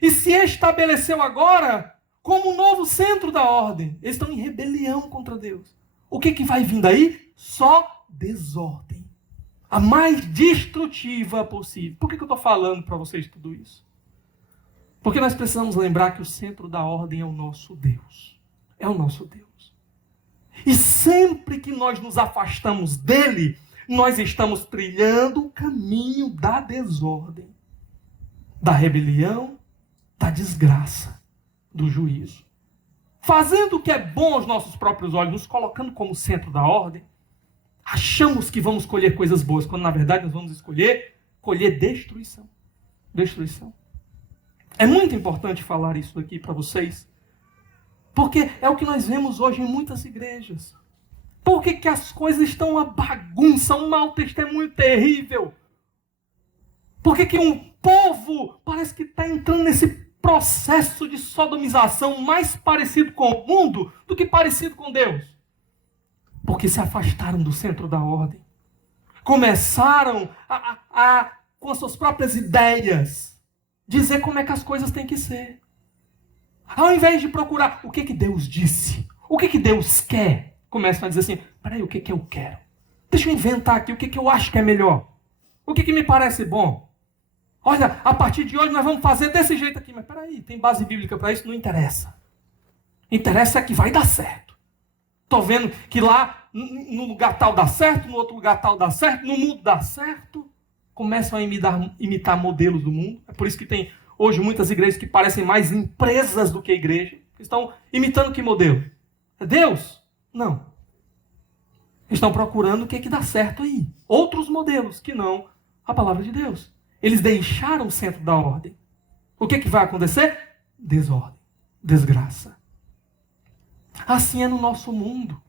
E se estabeleceu agora como um novo centro da ordem. Eles estão em rebelião contra Deus. O que vai vir daí? Só desordem. A mais destrutiva possível. Por que eu estou falando para vocês tudo isso? Porque nós precisamos lembrar que o centro da ordem é o nosso Deus. É o nosso Deus. E sempre que nós nos afastamos dele, nós estamos trilhando o caminho da desordem, da rebelião, da desgraça, do juízo. Fazendo o que é bom aos nossos próprios olhos, nos colocando como centro da ordem, achamos que vamos colher coisas boas, quando na verdade nós vamos colher destruição. Destruição. É muito importante falar isso aqui para vocês, porque é o que nós vemos hoje em muitas igrejas. Por que as coisas estão uma bagunça, um mau testemunho terrível? Por que um povo parece que está entrando nesse processo de sodomização mais parecido com o mundo do que parecido com Deus? Porque se afastaram do centro da ordem. Começaram com as suas próprias ideias, dizer como é que as coisas têm que ser. Ao invés de procurar o que Deus disse, o que Deus quer, começam a dizer assim, peraí, o que eu quero? Deixa eu inventar aqui o que eu acho que é melhor. O que me parece bom? Olha, a partir de hoje nós vamos fazer desse jeito aqui. Mas peraí, tem base bíblica para isso? Não interessa. Interessa é que vai dar certo. Estou vendo que lá, no lugar tal dá certo, no outro lugar tal dá certo, no mundo dá certo. Começam a imitar modelos do mundo. É por isso que tem hoje muitas igrejas que parecem mais empresas do que igreja. Estão imitando que modelo? É Deus? Não. Estão procurando o que dá certo aí. Outros modelos que não a palavra de Deus. Eles deixaram o centro da ordem. O que vai acontecer? Desordem. Desgraça. Assim é no nosso mundo.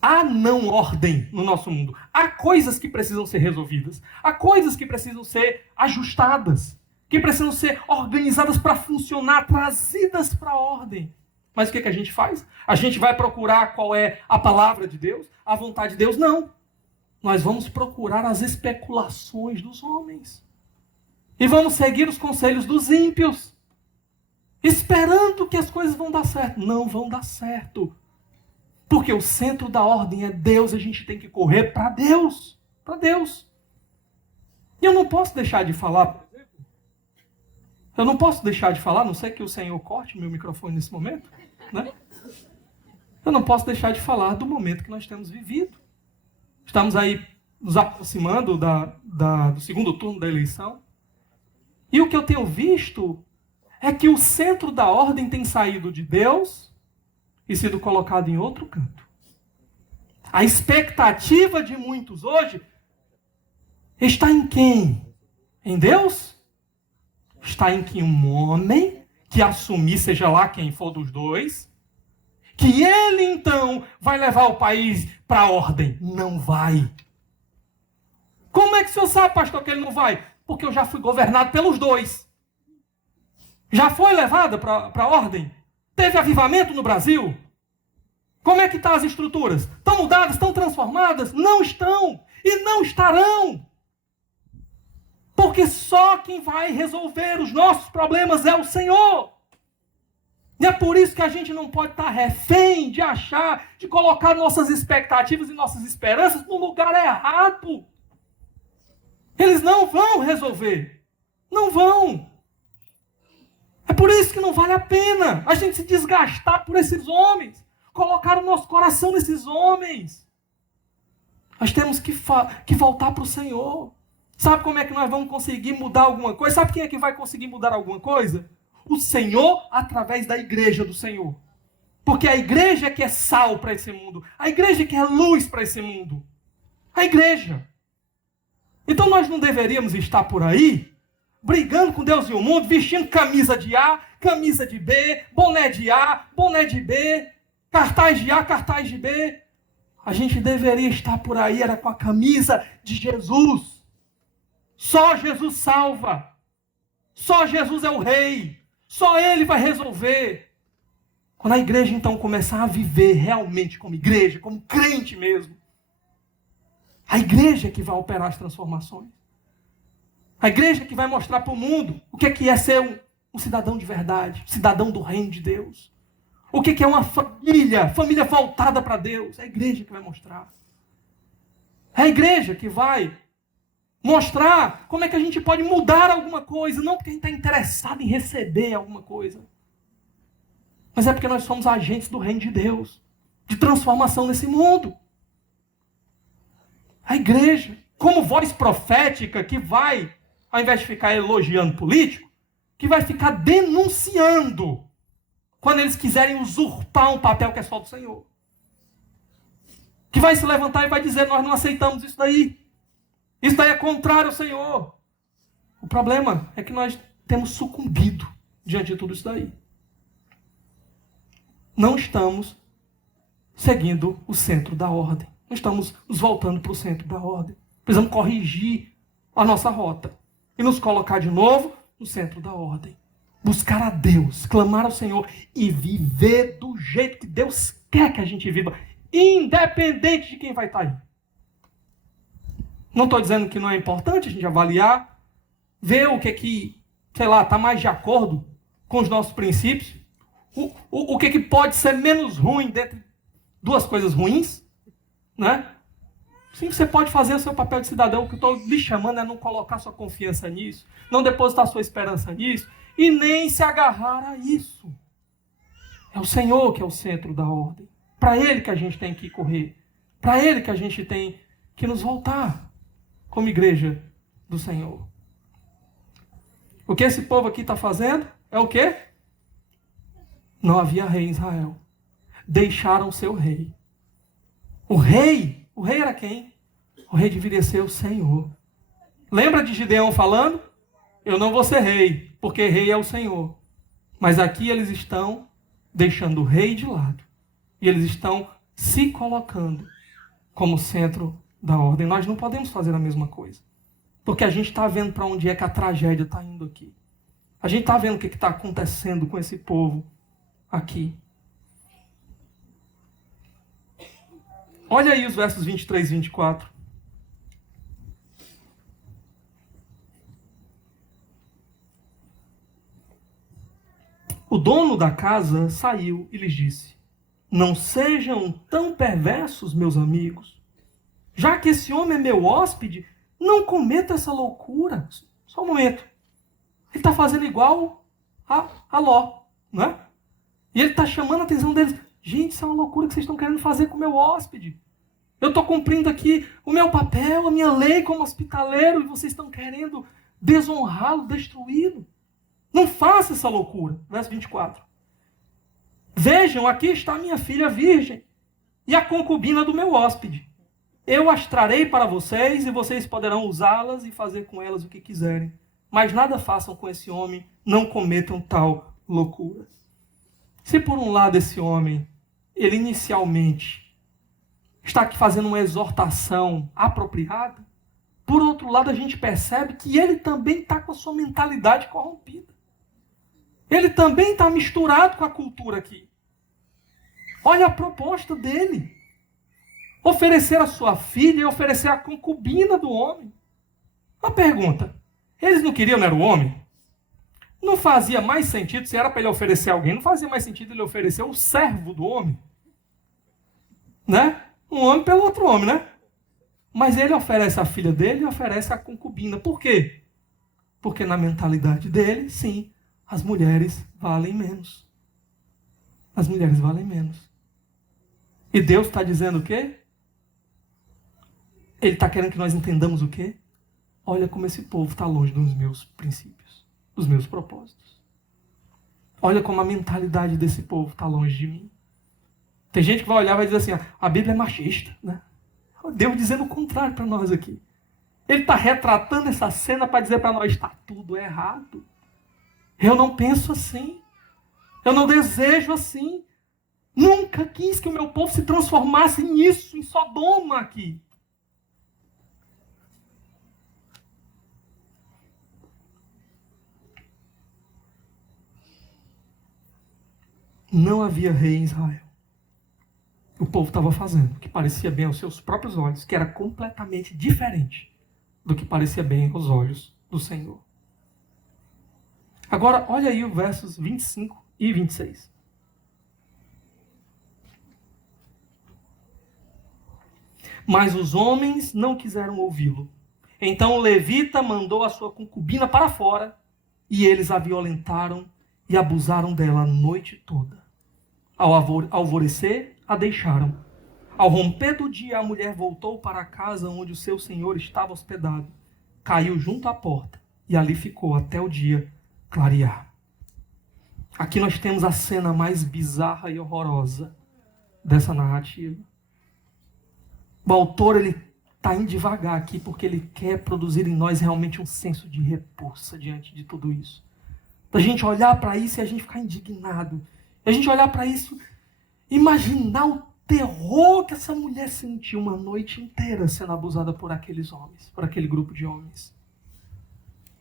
Há não ordem no nosso mundo. Há coisas que precisam ser resolvidas. Há coisas que precisam ser ajustadas. Que precisam ser organizadas para funcionar, trazidas para a ordem. Mas o que a gente faz? A gente vai procurar qual é a palavra de Deus, a vontade de Deus? Não. Nós vamos procurar as especulações dos homens. E vamos seguir os conselhos dos ímpios. Esperando que as coisas vão dar certo. Não vão dar certo. Porque o centro da ordem é Deus, a gente tem que correr para Deus. Para Deus. E eu não posso deixar de falar. Eu não posso deixar de falar, a não ser que o Senhor corte meu microfone nesse momento, né? Eu não posso deixar de falar do momento que nós temos vivido. Estamos aí nos aproximando do segundo turno da eleição. E o que eu tenho visto é que o centro da ordem tem saído de Deus e sido colocado em outro canto. A expectativa de muitos hoje está em quem? Em Deus? Está em que um homem que assumir, seja lá quem for dos dois, que ele então vai levar o país para a ordem. Não vai. Como é que o senhor sabe, pastor, que ele não vai? Porque eu já fui governado pelos dois. Já foi levada para a ordem? Teve avivamento no Brasil? Como é que estão as estruturas? Estão mudadas? Estão transformadas? Não estão. E não estarão. Porque só quem vai resolver os nossos problemas é o Senhor. E é por isso que a gente não pode estar refém de achar, de colocar nossas expectativas e nossas esperanças no lugar errado. Eles não vão resolver. Não vão. É por isso que não vale a pena a gente se desgastar por esses homens. Colocar o nosso coração nesses homens. Nós temos que voltar para o Senhor. Sabe como é que nós vamos conseguir mudar alguma coisa? Sabe quem é que vai conseguir mudar alguma coisa? O Senhor através da igreja do Senhor. Porque a igreja é que é sal para esse mundo. A igreja é que é luz para esse mundo. A igreja. Então nós não deveríamos estar por aí brigando com Deus e o mundo, vestindo camisa de A, camisa de B, boné de A, boné de B, cartaz de A, cartaz de B. A gente deveria estar por aí, era com a camisa de Jesus. Só Jesus salva. Só Jesus é o rei. Só Ele vai resolver. Quando a igreja então começar a viver realmente como igreja, como crente mesmo, a igreja que vai operar as transformações. A igreja que vai mostrar para o mundo o que é ser um cidadão de verdade, cidadão do reino de Deus. O que é uma família voltada para Deus. É a igreja que vai mostrar. É a igreja que vai mostrar como é que a gente pode mudar alguma coisa, não porque a gente está interessado em receber alguma coisa, mas é porque nós somos agentes do reino de Deus, de transformação nesse mundo. A igreja, como voz profética que vai, ao invés de ficar elogiando político, que vai ficar denunciando quando eles quiserem usurpar um papel que é só do Senhor. Que vai se levantar e vai dizer, nós não aceitamos isso daí. Isso daí é contrário ao Senhor. O problema é que nós temos sucumbido diante de tudo isso daí. Não estamos seguindo o centro da ordem. Não estamos nos voltando para o centro da ordem. Precisamos corrigir a nossa rota e nos colocar de novo no centro da ordem. Buscar a Deus, clamar ao Senhor e viver do jeito que Deus quer que a gente viva, independente de quem vai estar aí. Não estou dizendo que não é importante a gente avaliar, ver o que sei lá, está mais de acordo com os nossos princípios, o que pode ser menos ruim dentre duas coisas ruins, né? Sim, você pode fazer o seu papel de cidadão, o que eu estou lhe chamando é não colocar sua confiança nisso, não depositar sua esperança nisso, e nem se agarrar a isso. É o Senhor que é o centro da ordem. Para Ele que a gente tem que correr. Para Ele que a gente tem que nos voltar como igreja do Senhor. O que esse povo aqui está fazendo é o quê? Não havia rei em Israel. Deixaram seu rei. O rei era quem? O rei deveria ser o Senhor. Lembra de Gideão falando? Eu não vou ser rei, porque rei é o Senhor. Mas aqui eles estão deixando o rei de lado. E eles estão se colocando como centro da ordem. Nós não podemos fazer a mesma coisa. Porque a gente está vendo para onde é que a tragédia está indo aqui. A gente está vendo o que está acontecendo com esse povo aqui. Olha aí os versos 23 e 24. O dono da casa saiu e lhes disse: não sejam tão perversos, meus amigos. Já que esse homem é meu hóspede, não cometa essa loucura. Só um momento. Ele está fazendo igual a Ló, não é? E ele está chamando a atenção deles. Gente, isso é uma loucura que vocês estão querendo fazer com o meu hóspede. Eu estou cumprindo aqui o meu papel, a minha lei como hospitaleiro, e vocês estão querendo desonrá-lo, destruí-lo. Não faça essa loucura. Verso 24. Vejam, aqui está minha filha virgem e a concubina do meu hóspede. Eu as trarei para vocês e vocês poderão usá-las e fazer com elas o que quiserem. Mas nada façam com esse homem, não cometam tal loucura. Se por um lado esse homem, ele inicialmente está aqui fazendo uma exortação apropriada, por outro lado a gente percebe que ele também está com a sua mentalidade corrompida. Ele também está misturado com a cultura aqui. Olha a proposta dele. Oferecer a sua filha e oferecer a concubina do homem. Uma pergunta. Eles não queriam, não era o homem? Não fazia mais sentido, se era para ele oferecer alguém, não fazia mais sentido ele oferecer o servo do homem. Né? Um homem pelo outro homem, né? Mas ele oferece a filha dele e oferece a concubina. Por quê? Porque na mentalidade dele, sim, as mulheres valem menos. As mulheres valem menos. E Deus está dizendo o quê? Ele está querendo que nós entendamos o quê? Olha como esse povo está longe dos meus princípios, dos meus propósitos. Olha como a mentalidade desse povo está longe de mim. Tem gente que vai olhar e vai dizer assim, a Bíblia é machista, né? Deus dizendo o contrário para nós aqui. Ele está retratando essa cena para dizer para nós, está tudo errado. Eu não penso assim. Eu não desejo assim. Nunca quis que o meu povo se transformasse nisso, em Sodoma aqui. Não havia rei em Israel. O povo estava fazendo o que parecia bem aos seus próprios olhos, que era completamente diferente do que parecia bem aos olhos do Senhor. Agora, olha aí os versos 25 e 26. Mas os homens não quiseram ouvi-lo. Então o levita mandou a sua concubina para fora, e eles a violentaram e abusaram dela a noite toda. Ao alvorecer, a deixaram. Ao romper do dia, a mulher voltou para a casa onde o seu senhor estava hospedado. Caiu junto à porta e ali ficou até o dia clarear. Aqui nós temos a cena mais bizarra e horrorosa dessa narrativa. O autor ele está indo devagar aqui porque ele quer produzir em nós realmente um senso de repulsa diante de tudo isso. Da gente olhar para isso e a gente ficar indignado. E a gente olhar para isso, imaginar o terror que essa mulher sentiu uma noite inteira sendo abusada por aqueles homens, por aquele grupo de homens.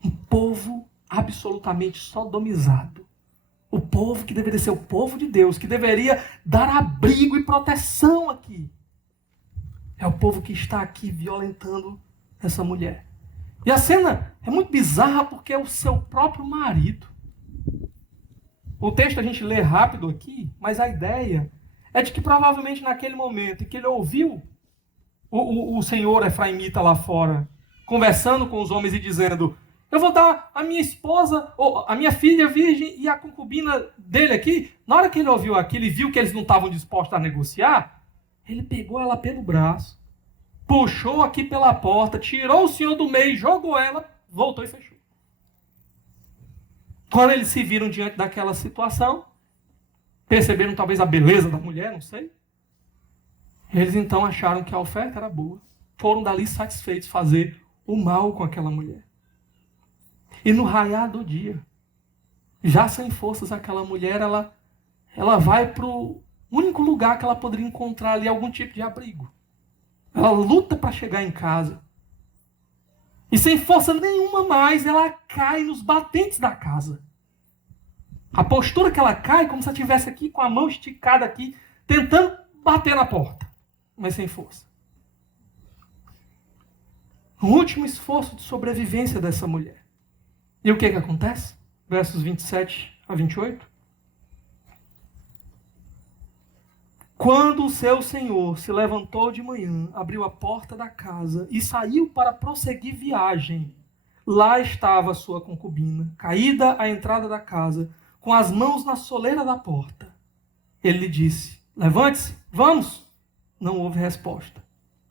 Um povo absolutamente sodomizado. O povo que deveria ser o povo de Deus, que deveria dar abrigo e proteção aqui. É o povo que está aqui violentando essa mulher. E a cena é muito bizarra porque é o seu próprio marido. O texto a gente lê rápido aqui, mas a ideia é de que provavelmente naquele momento em que ele ouviu o senhor efraimita lá fora, conversando com os homens e dizendo, eu vou dar a minha esposa, ou a minha filha virgem e a concubina dele aqui. Na hora que ele ouviu aquilo e viu que eles não estavam dispostos a negociar, ele pegou ela pelo braço, puxou aqui pela porta, tirou o senhor do meio, jogou ela, voltou e fechou. Quando eles se viram diante daquela situação, perceberam talvez a beleza da mulher, não sei. Eles então acharam que a oferta era boa. Foram dali satisfeitos fazer o mal com aquela mulher. E no raiar do dia, já sem forças, aquela mulher, ela vai para o único lugar que ela poderia encontrar ali algum tipo de abrigo. Ela luta para chegar em casa. E sem força nenhuma mais, ela cai nos batentes da casa. A postura que ela cai, como se ela estivesse aqui com a mão esticada aqui, tentando bater na porta, mas sem força. O último esforço de sobrevivência dessa mulher. E o que acontece? Versos 27 a 28. Quando o seu senhor se levantou de manhã, abriu a porta da casa e saiu para prosseguir viagem, lá estava a sua concubina, caída à entrada da casa, com as mãos na soleira da porta. Ele lhe disse, levante-se, vamos. Não houve resposta.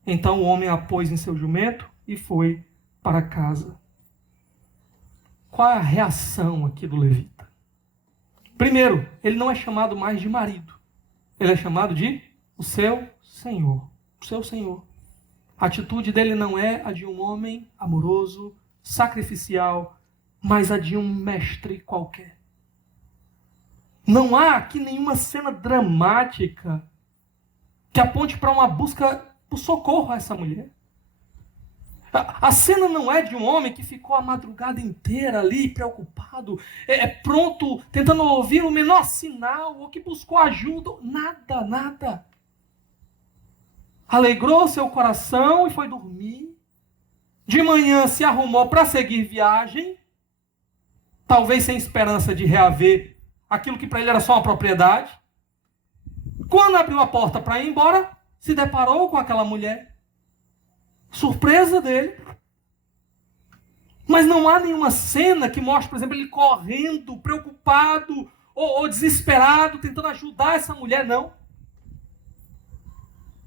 Então o homem a pôs em seu jumento e foi para casa. Qual é a reação aqui do levita? Primeiro, ele não é chamado mais de marido. Ele é chamado de o seu senhor. O seu senhor. A atitude dele não é a de um homem amoroso, sacrificial, mas a de um mestre qualquer. Não há aqui nenhuma cena dramática que aponte para uma busca por socorro a essa mulher. A cena não é de um homem que ficou a madrugada inteira ali, preocupado, pronto, tentando ouvir o menor sinal, ou que buscou ajuda. Nada, nada. Alegrou seu coração e foi dormir. De manhã se arrumou para seguir viagem, talvez sem esperança de reaver aquilo que para ele era só uma propriedade. Quando abriu a porta para ir embora, se deparou com aquela mulher. Surpresa dele. Mas não há nenhuma cena que mostre, por exemplo, ele correndo, preocupado ou desesperado, tentando ajudar essa mulher, não.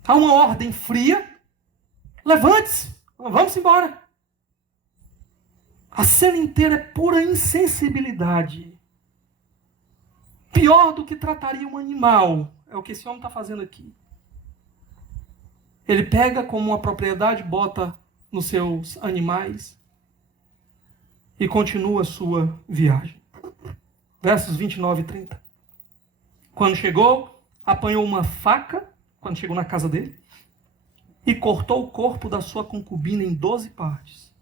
Há uma ordem fria. Levante-se, vamos embora. A cena inteira é pura insensibilidade. Pior do que trataria um animal. É o que esse homem está fazendo aqui. Ele pega como uma propriedade, bota nos seus animais e continua a sua viagem. Versos 29 e 30. Quando chegou, apanhou uma faca, quando chegou na casa dele, e cortou o corpo da sua concubina em 12 partes.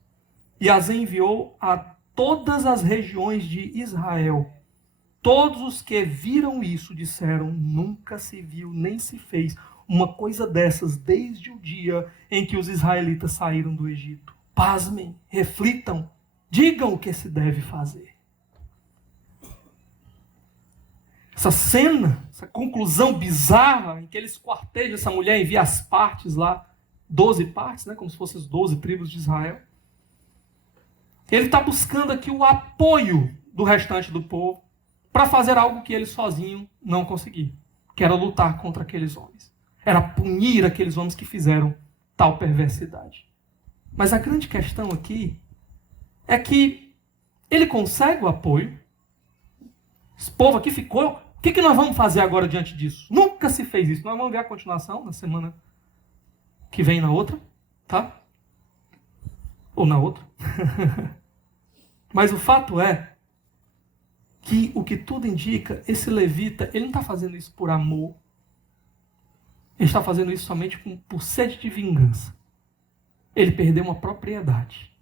E as enviou a todas as regiões de Israel. Todos os que viram isso disseram, nunca se viu nem se fez uma coisa dessas desde o dia em que os israelitas saíram do Egito. Pasmem, reflitam, digam o que se deve fazer. Essa cena, essa conclusão bizarra em que ele esquarteja essa mulher, envia as partes lá, 12 partes, né, como se fossem as 12 tribos de Israel. Ele está buscando aqui o apoio do restante do povo para fazer algo que ele sozinho não conseguia, que era lutar contra aqueles homens. Era punir aqueles homens que fizeram tal perversidade. Mas a grande questão aqui é que ele consegue o apoio. Esse povo aqui ficou. O que nós vamos fazer agora diante disso? Nunca se fez isso. Nós vamos ver a continuação na semana que vem, na outra, tá? Ou na outra. Mas o fato é que o que tudo indica, esse levita, ele não está fazendo isso por amor. Ele está fazendo isso somente por sede de vingança. Ele perdeu uma propriedade.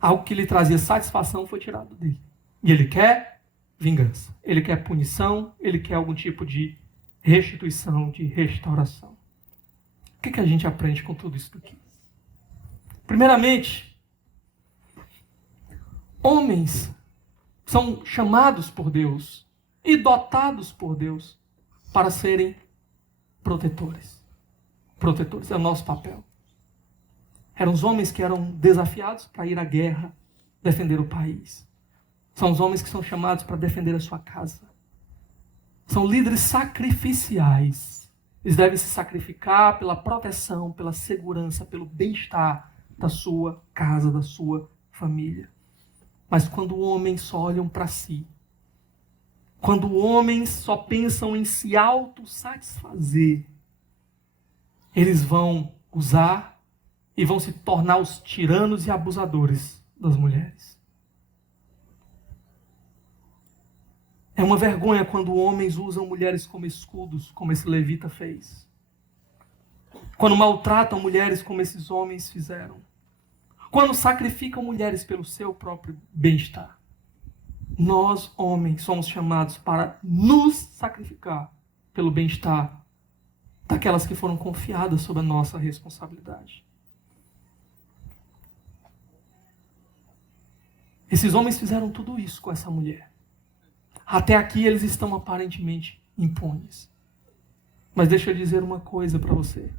Algo que lhe trazia satisfação foi tirado dele. E ele quer vingança. Ele quer punição. Ele quer algum tipo de restituição, de restauração. O que a gente aprende com tudo isso aqui? Primeiramente, homens são chamados por Deus e dotados por Deus para serem protetores. Protetores é o nosso papel. Eram os homens que eram desafiados para ir à guerra, defender o país. São os homens que são chamados para defender a sua casa. São líderes sacrificiais. Eles devem se sacrificar pela proteção, pela segurança, pelo bem-estar da sua casa, da sua família. Mas quando homens só olham para si, quando homens só pensam em se autossatisfazer, eles vão usar e vão se tornar os tiranos e abusadores das mulheres. É uma vergonha quando homens usam mulheres como escudos, como esse levita fez. Quando maltratam mulheres como esses homens fizeram. Quando sacrificam mulheres pelo seu próprio bem-estar. Nós, homens, somos chamados para nos sacrificar pelo bem-estar daquelas que foram confiadas sob a nossa responsabilidade. Esses homens fizeram tudo isso com essa mulher. Até aqui eles estão aparentemente impunes. Mas deixa eu dizer uma coisa para você.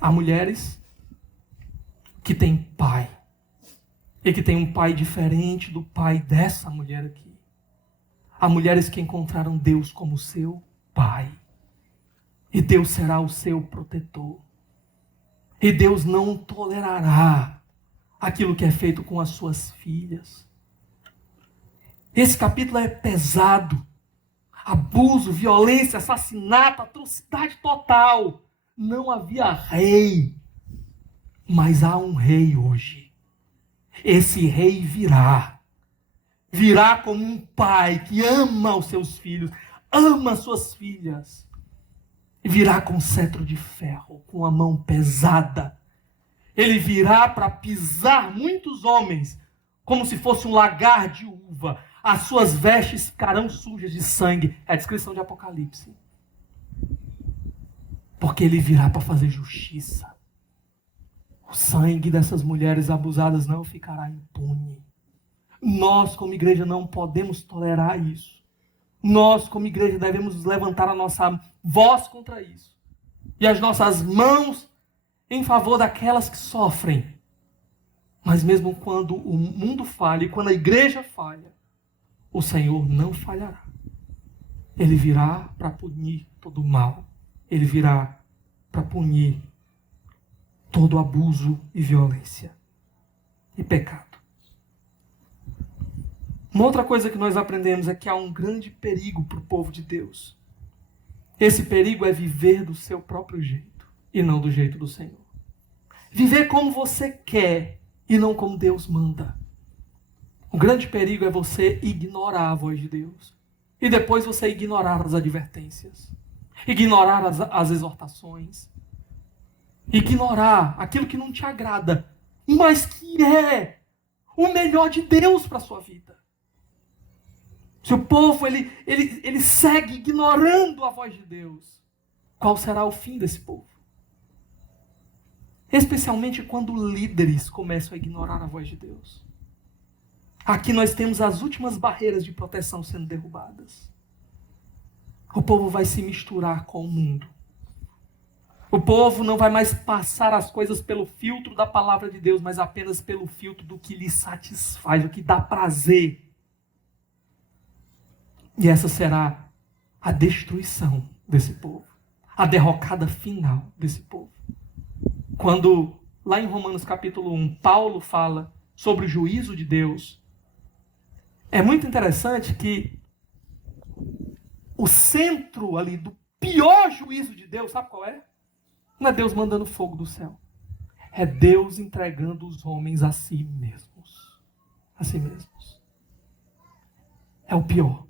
Há mulheres que têm pai. E que têm um pai diferente do pai dessa mulher aqui. Há mulheres que encontraram Deus como seu pai. E Deus será o seu protetor. E Deus não tolerará aquilo que é feito com as suas filhas. Esse capítulo é pesado. Abuso, violência, assassinato, atrocidade total. Não havia rei. Mas há um rei hoje. Esse rei virá. Virá como um pai que ama os seus filhos, ama as suas filhas. E virá com cetro de ferro, com a mão pesada. Ele virá para pisar muitos homens, como se fosse um lagar de uva. As suas vestes ficarão sujas de sangue. É a descrição de Apocalipse. Porque ele virá para fazer justiça. O sangue dessas mulheres abusadas não ficará impune. Nós, como igreja, não podemos tolerar isso. Nós, como igreja, devemos levantar a nossa voz contra isso. E as nossas mãos em favor daquelas que sofrem. Mas mesmo quando o mundo falha e quando a igreja falha, o Senhor não falhará. Ele virá para punir todo o mal. Ele virá para punir todo abuso e violência e pecado. Uma outra coisa que nós aprendemos é que há um grande perigo para o povo de Deus. Esse perigo é viver do seu próprio jeito e não do jeito do Senhor. Viver como você quer e não como Deus manda. O grande perigo é você ignorar a voz de Deus. E depois você ignorar as advertências. Ignorar as exortações. Ignorar aquilo que não te agrada, mas que é o melhor de Deus para a sua vida. Se o povo ele segue ignorando a voz de Deus, qual será o fim desse povo? Especialmente quando líderes começam a ignorar a voz de Deus. Aqui nós temos as últimas barreiras de proteção sendo derrubadas. O povo vai se misturar com o mundo. O povo não vai mais passar as coisas pelo filtro da palavra de Deus, mas apenas pelo filtro do que lhe satisfaz, do que dá prazer. E essa será a destruição desse povo. A derrocada final desse povo. Quando, lá em Romanos capítulo 1, Paulo fala sobre o juízo de Deus, é muito interessante que o centro ali do pior juízo de Deus, sabe qual é? Não é Deus mandando fogo do céu. É Deus entregando os homens a si mesmos. A si mesmos. É o pior.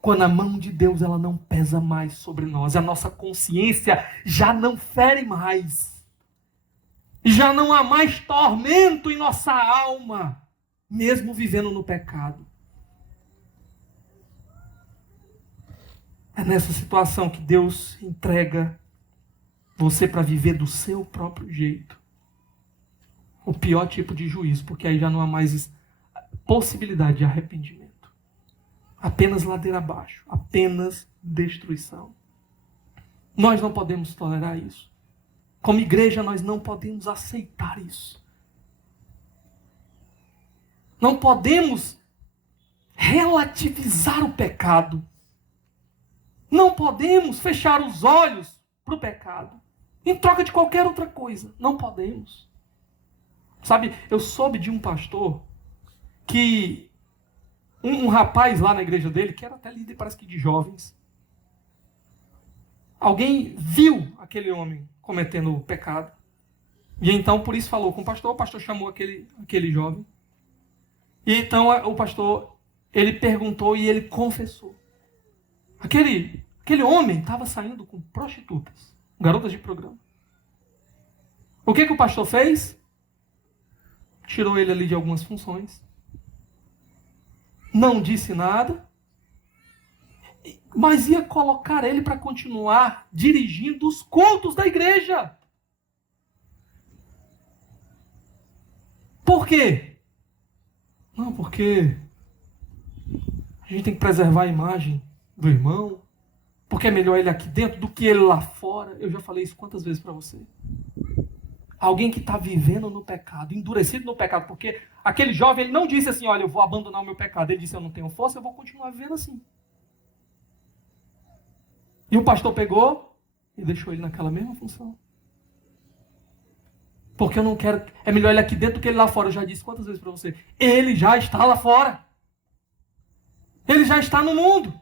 Quando a mão de Deus ela não pesa mais sobre nós. A nossa consciência já não fere mais. Já não há mais tormento em nossa alma. Mesmo vivendo no pecado. É nessa situação que Deus entrega você para viver do seu próprio jeito. O pior tipo de juízo, porque aí já não há mais possibilidade de arrependimento. Apenas ladeira abaixo, apenas destruição. Nós não podemos tolerar isso. Como igreja, nós não podemos aceitar isso. Não podemos relativizar o pecado. Não podemos fechar os olhos para o pecado. Em troca de qualquer outra coisa. Não podemos. Sabe, eu soube de um pastor que um rapaz lá na igreja dele, que era até líder, parece que de jovens, alguém viu aquele homem cometendo pecado. E então, por isso, falou com o pastor chamou aquele jovem. E então, o pastor, ele perguntou e ele confessou. Aquele homem estava saindo com prostitutas, garotas de programa. O que o pastor fez? Tirou ele ali de algumas funções. Não disse nada. Mas ia colocar ele para continuar dirigindo os cultos da igreja. Por quê? Não, porque a gente tem que preservar a imagem do irmão. Porque é melhor ele aqui dentro do que ele lá fora. Eu já falei isso quantas vezes para você. Alguém que está vivendo no pecado, endurecido no pecado, porque aquele jovem ele não disse assim, olha, eu vou abandonar o meu pecado. Ele disse, eu não tenho força, eu vou continuar vivendo assim. E o pastor pegou e deixou ele naquela mesma função. Porque eu não quero, é melhor ele aqui dentro do que ele lá fora. Eu já disse quantas vezes para você. Ele já está lá fora. Ele já está no mundo.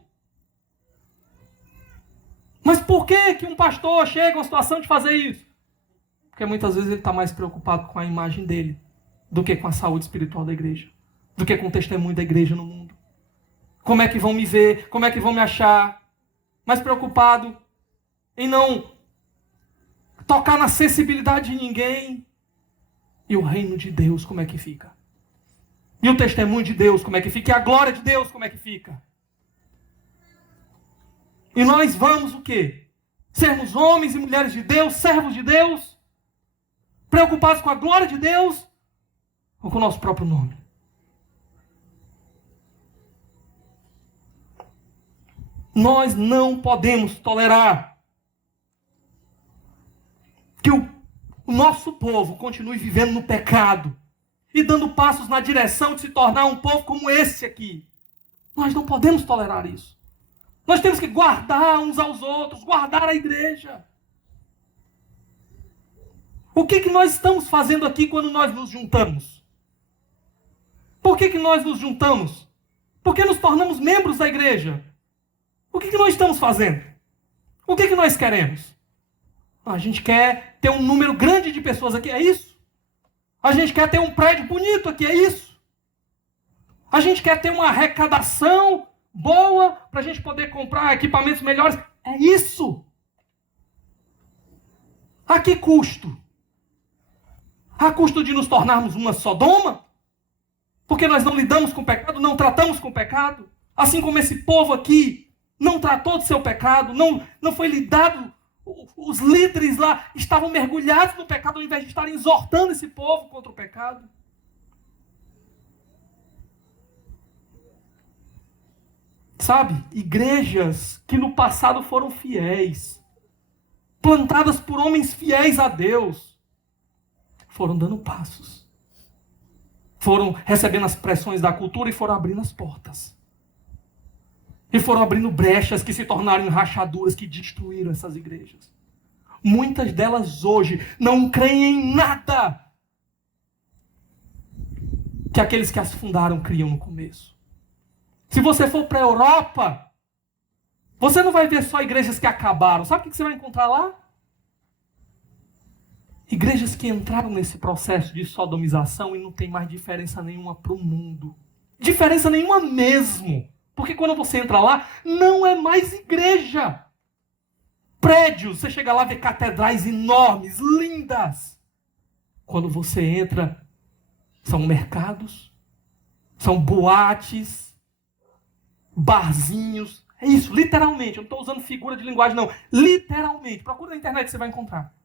Mas por que um pastor chega a uma situação de fazer isso? Porque muitas vezes ele está mais preocupado com a imagem dele do que com a saúde espiritual da igreja. Do que com o testemunho da igreja no mundo. Como é que vão me ver? Como é que vão me achar? Mais preocupado em não tocar na sensibilidade de ninguém. E o reino de Deus, como é que fica? E o testemunho de Deus, como é que fica? E a glória de Deus, como é que fica? E nós vamos o quê? Sermos homens e mulheres de Deus, servos de Deus? Preocupados com a glória de Deus ou com o nosso próprio nome? Nós não podemos tolerar que o nosso povo continue vivendo no pecado e dando passos na direção de se tornar um povo como esse aqui. Nós não podemos tolerar isso. Nós temos que guardar uns aos outros, guardar a igreja. O que nós estamos fazendo aqui quando nós nos juntamos? Por que nós nos juntamos? Por que nos tornamos membros da igreja? O que nós estamos fazendo? O que nós queremos? A gente quer ter um número grande de pessoas aqui, é isso? A gente quer ter um prédio bonito aqui, é isso? A gente quer ter uma arrecadação boa para a gente poder comprar equipamentos melhores, é isso? A que custo? A custo de nos tornarmos uma Sodoma? Porque nós não lidamos com o pecado, não tratamos com o pecado? Assim como esse povo aqui não tratou do seu pecado, não foi lidado. Os líderes lá estavam mergulhados no pecado ao invés de estarem exortando esse povo contra o pecado. Sabe, igrejas que no passado foram fiéis, plantadas por homens fiéis a Deus, foram dando passos. Foram recebendo as pressões da cultura e foram abrindo as portas. E foram abrindo brechas que se tornaram rachaduras que destruíram essas igrejas. Muitas delas hoje não creem em nada que aqueles que as fundaram criam no começo. Se você for para a Europa, você não vai ver só igrejas que acabaram. Sabe o que você vai encontrar lá? Igrejas que entraram nesse processo de sodomização e não tem mais diferença nenhuma para o mundo. Diferença nenhuma mesmo. Porque quando você entra lá, não é mais igreja. Prédios, você chega lá e vê catedrais enormes, lindas. Quando você entra, são mercados, são boates, barzinhos. É isso, literalmente. Eu não estou usando figura de linguagem, não. Literalmente. Procura na internet que você vai encontrar.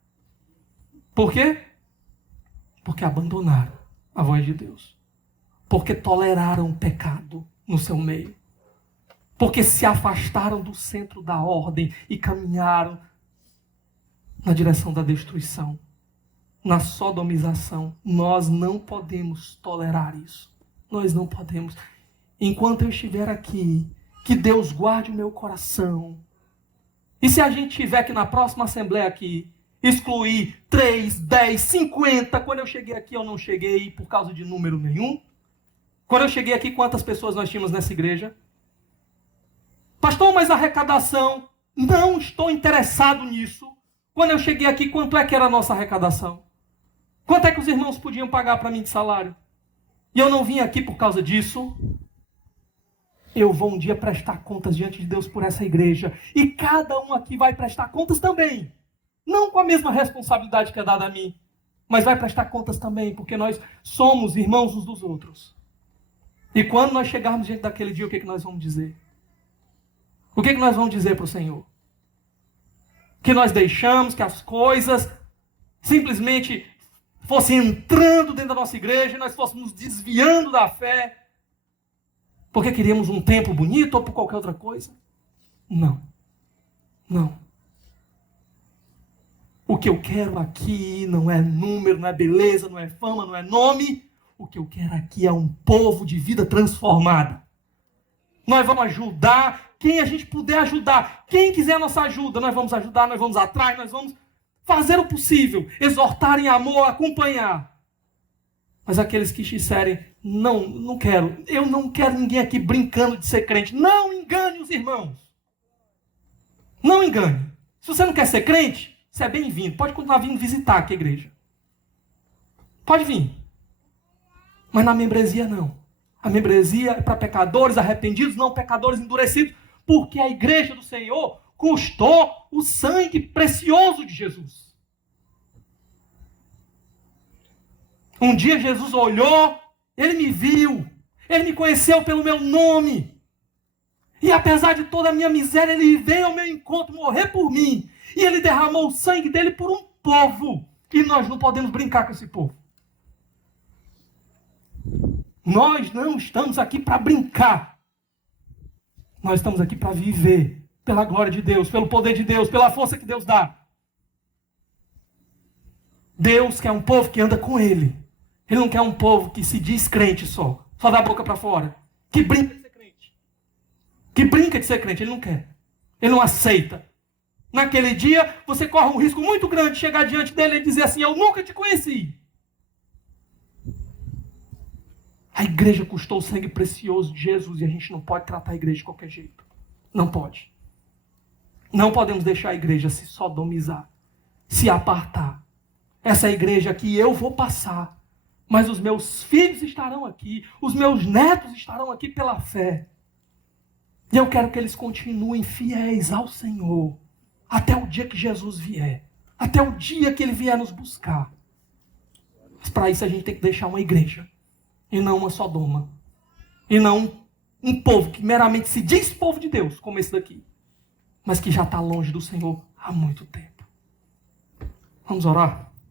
Por quê? Porque abandonaram a voz de Deus. Porque toleraram o pecado no seu meio. Porque se afastaram do centro da ordem e caminharam na direção da destruição, na sodomização. Nós não podemos tolerar isso. Nós não podemos. Enquanto eu estiver aqui, que Deus guarde o meu coração. E se a gente tiver que na próxima assembleia aqui, excluir 3, 10, 50, quando eu cheguei aqui eu não cheguei por causa de número nenhum. Quando eu cheguei aqui, quantas pessoas nós tínhamos nessa igreja? Pastor, mas a arrecadação, não estou interessado nisso. Quando eu cheguei aqui, quanto é que era a nossa arrecadação? Quanto é que os irmãos podiam pagar para mim de salário? E eu não vim aqui por causa disso. Eu vou um dia prestar contas diante de Deus por essa igreja. E cada um aqui vai prestar contas também. Não com a mesma responsabilidade que é dada a mim, mas vai prestar contas também, porque nós somos irmãos uns dos outros. E quando nós chegarmos diante daquele dia, o que nós vamos dizer? O que nós vamos dizer para o Senhor? Que nós deixamos que as coisas simplesmente fossem entrando dentro da nossa igreja e nós fôssemos desviando da fé porque queríamos um templo bonito ou por qualquer outra coisa? Não. Não. O que eu quero aqui não é número, não é beleza, não é fama, não é nome. O que eu quero aqui é um povo de vida transformada. Nós vamos ajudar quem a gente puder ajudar. Quem quiser a nossa ajuda, nós vamos ajudar, nós vamos atrás, nós vamos fazer o possível. Exortar em amor, acompanhar. Mas aqueles que disserem, não quero. Eu não quero ninguém aqui brincando de ser crente. Não engane os irmãos. Não engane. Se você não quer ser crente, você é bem-vindo. Pode continuar vindo visitar aqui a igreja. Pode vir. Mas na membresia não. A membresia é para pecadores arrependidos, não pecadores endurecidos. Porque a igreja do Senhor custou o sangue precioso de Jesus. Um dia Jesus olhou, ele me viu, ele me conheceu pelo meu nome. E apesar de toda a minha miséria, ele veio ao meu encontro morrer por mim. E ele derramou o sangue dele por um povo. E nós não podemos brincar com esse povo. Nós não estamos aqui para brincar. Nós estamos aqui para viver pela glória de Deus, pelo poder de Deus, pela força que Deus dá. Deus quer um povo que anda com Ele. Ele não quer um povo que se diz crente só dá a boca para fora, que brinca de ser crente. Que brinca de ser crente, Ele não quer. Ele não aceita. Naquele dia, você corre um risco muito grande de chegar diante dele e dizer assim: eu nunca te conheci. A igreja custou o sangue precioso de Jesus e a gente não pode tratar a igreja de qualquer jeito. Não pode. Não podemos deixar a igreja se sodomizar, se apartar. Essa igreja aqui eu vou passar, mas os meus filhos estarão aqui, os meus netos estarão aqui pela fé. E eu quero que eles continuem fiéis ao Senhor, até o dia que Jesus vier, até o dia que Ele vier nos buscar. Mas para isso a gente tem que deixar uma igreja, e não uma Sodoma, e não um povo que meramente se diz povo de Deus, como esse daqui, mas que já está longe do Senhor há muito tempo. Vamos orar?